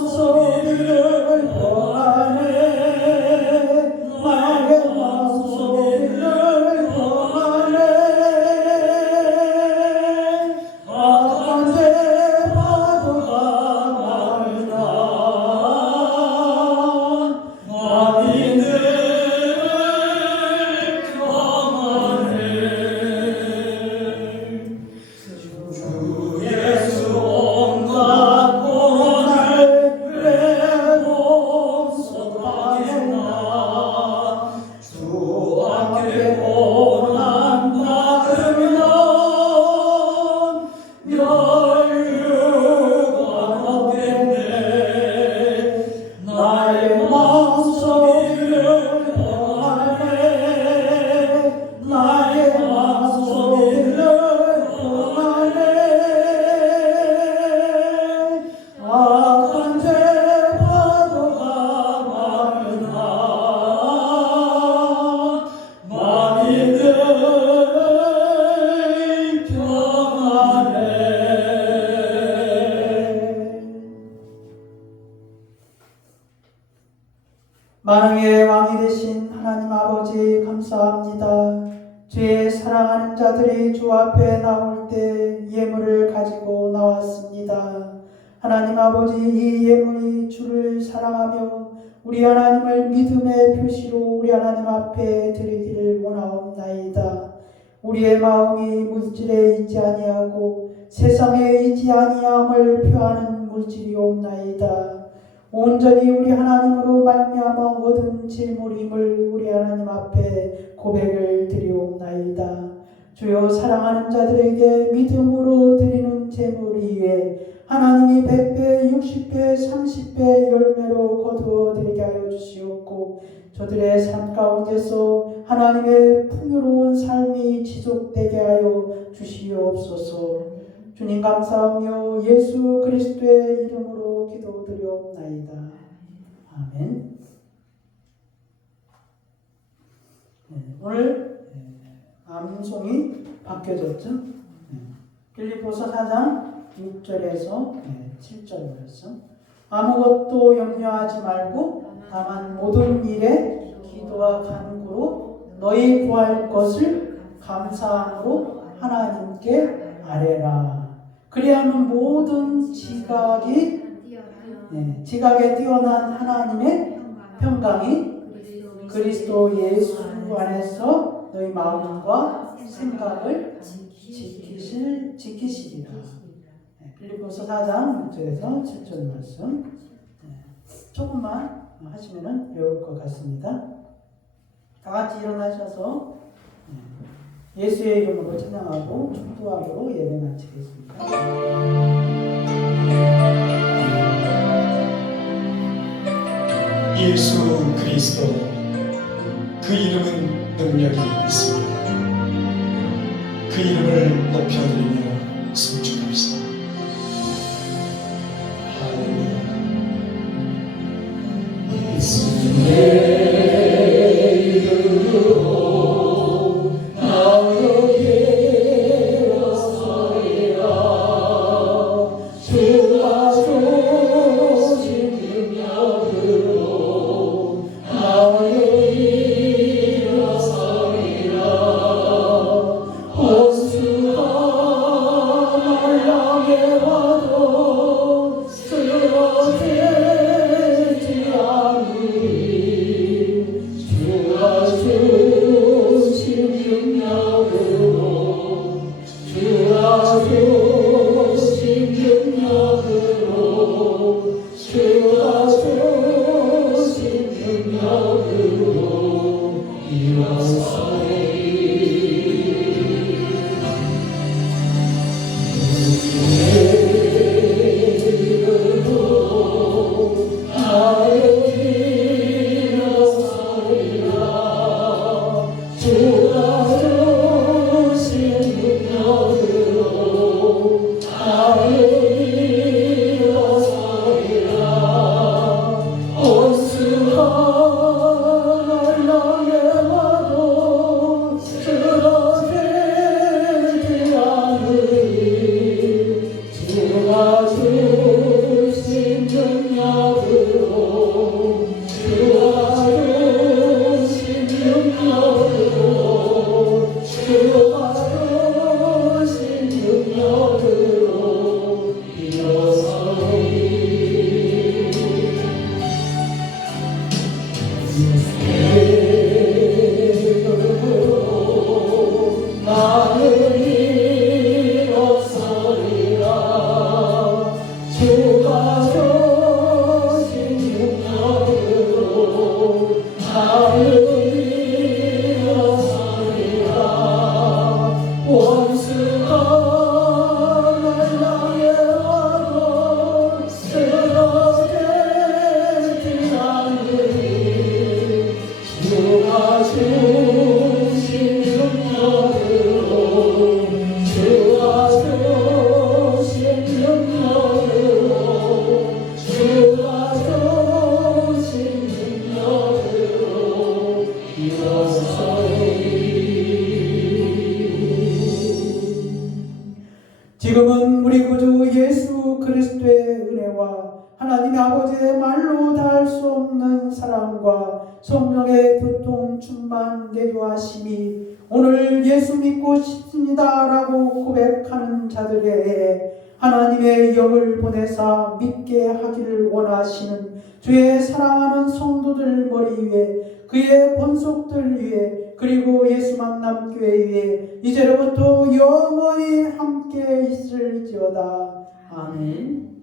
마음속을 보아내 나의 마음속을 보아내 어떤데 파도가 말라 마음이 늘 평안해 주 예수 온갖 고난을 내 몸속 당했나 주 함께 고난 받으면 여유가 없겠네 나의 마음속을 평안해 나의 마음속을 평안해 악한 죄 파도가 많으나 마음이 늘 평안해 만왕의 왕이 되신 하나님 아버지 감사합니다. 주의 사랑하는 자들이 주 앞에 나올 때 예물을 가지고 나왔습니다. 하나님 아버지 이 예물이 주를 사랑하며 우리 하나님을 믿음의 표시로 우리 하나님 앞에 드리기를 원하옵나이다. 우리의 마음이 물질에 있지 아니하고 세상에 있지 아니함을 표하는 물질이옵나이다. 온전히 우리 하나님으로 말미암아 얻은 재물임을 우리 하나님 앞에 고백을 드리옵나이다. 주여 사랑하는 자들에게 믿음으로 드리는 재물 위에 하나님이 100배, 60배, 30배 열매로 거두어 드리게 하여 주시옵고 저들의 삶 가운데서 하나님의 풍요로운 삶이 지속되게 하여 주시옵소서. 주님 감사하며 예수 그리스도의 이름으로 기도드리옵나이다. 아멘. 오늘 암송이 바뀌어졌죠. 빌립보서 4장 6절에서 7절 말씀. 아무것도 염려하지 말고 다만 모든 일에 기도와 간구로 너희 구할 것을 감사함으로 하나님께 아뢰라. 그리하면 모든 지각에 뛰어난 하나님의 평강이 그리스도 예수 안에서 너희 마음과 생각을 지키시리라. 빌립보서 4장 6절에서 7절 말씀 조금만 하시면 배울 것 같습니다. 다 같이 일어나셔서 예수의 이름으로 찬양하고 축도하고 예배 마치겠습니다. 예수 그리스도 그 이름은 능력이 있습니다. 그 이름을 높여드리며颂축합시다. 할렐루야. 예수의 이름으로 나오게 서리라. 주와 주신 능력으로 나오게 서리라. 원수가 날 향해 와도 쓰러지지 않으리. 주가 주신 능력으로 주가 주신 능력으로 주가 주신 능력으로 일어서리. 주가 주신 능력 능력으로 주와 주신 능력으로 주와 주신 능력으로 일어서리 나는 일어서리라 주가 주신 능력으로 나는 일어서리라 원수가 날 향해 와도 쓰러지지 않으리 주가 주신 능력으로 주가 주신 능력으로 주가 주신 능력으로 일어서리 지금은 우리 구주 예수 그리스도의 은혜와 하나님의 아버지의 말로 다할 수 없는 사랑과 성령의 교통 충만 내주하심이 오늘 예수 믿고 싶습니다 라고 고백하는 자들에게 하나님의 영을 보내사 믿게 하기를 원하시는 주의 사랑하는 성도들 머리 위에 그의 본속들 위에 그리고 예수 만남 교회 위에 이제로부터 영원히 함께 있을지어다. 아멘.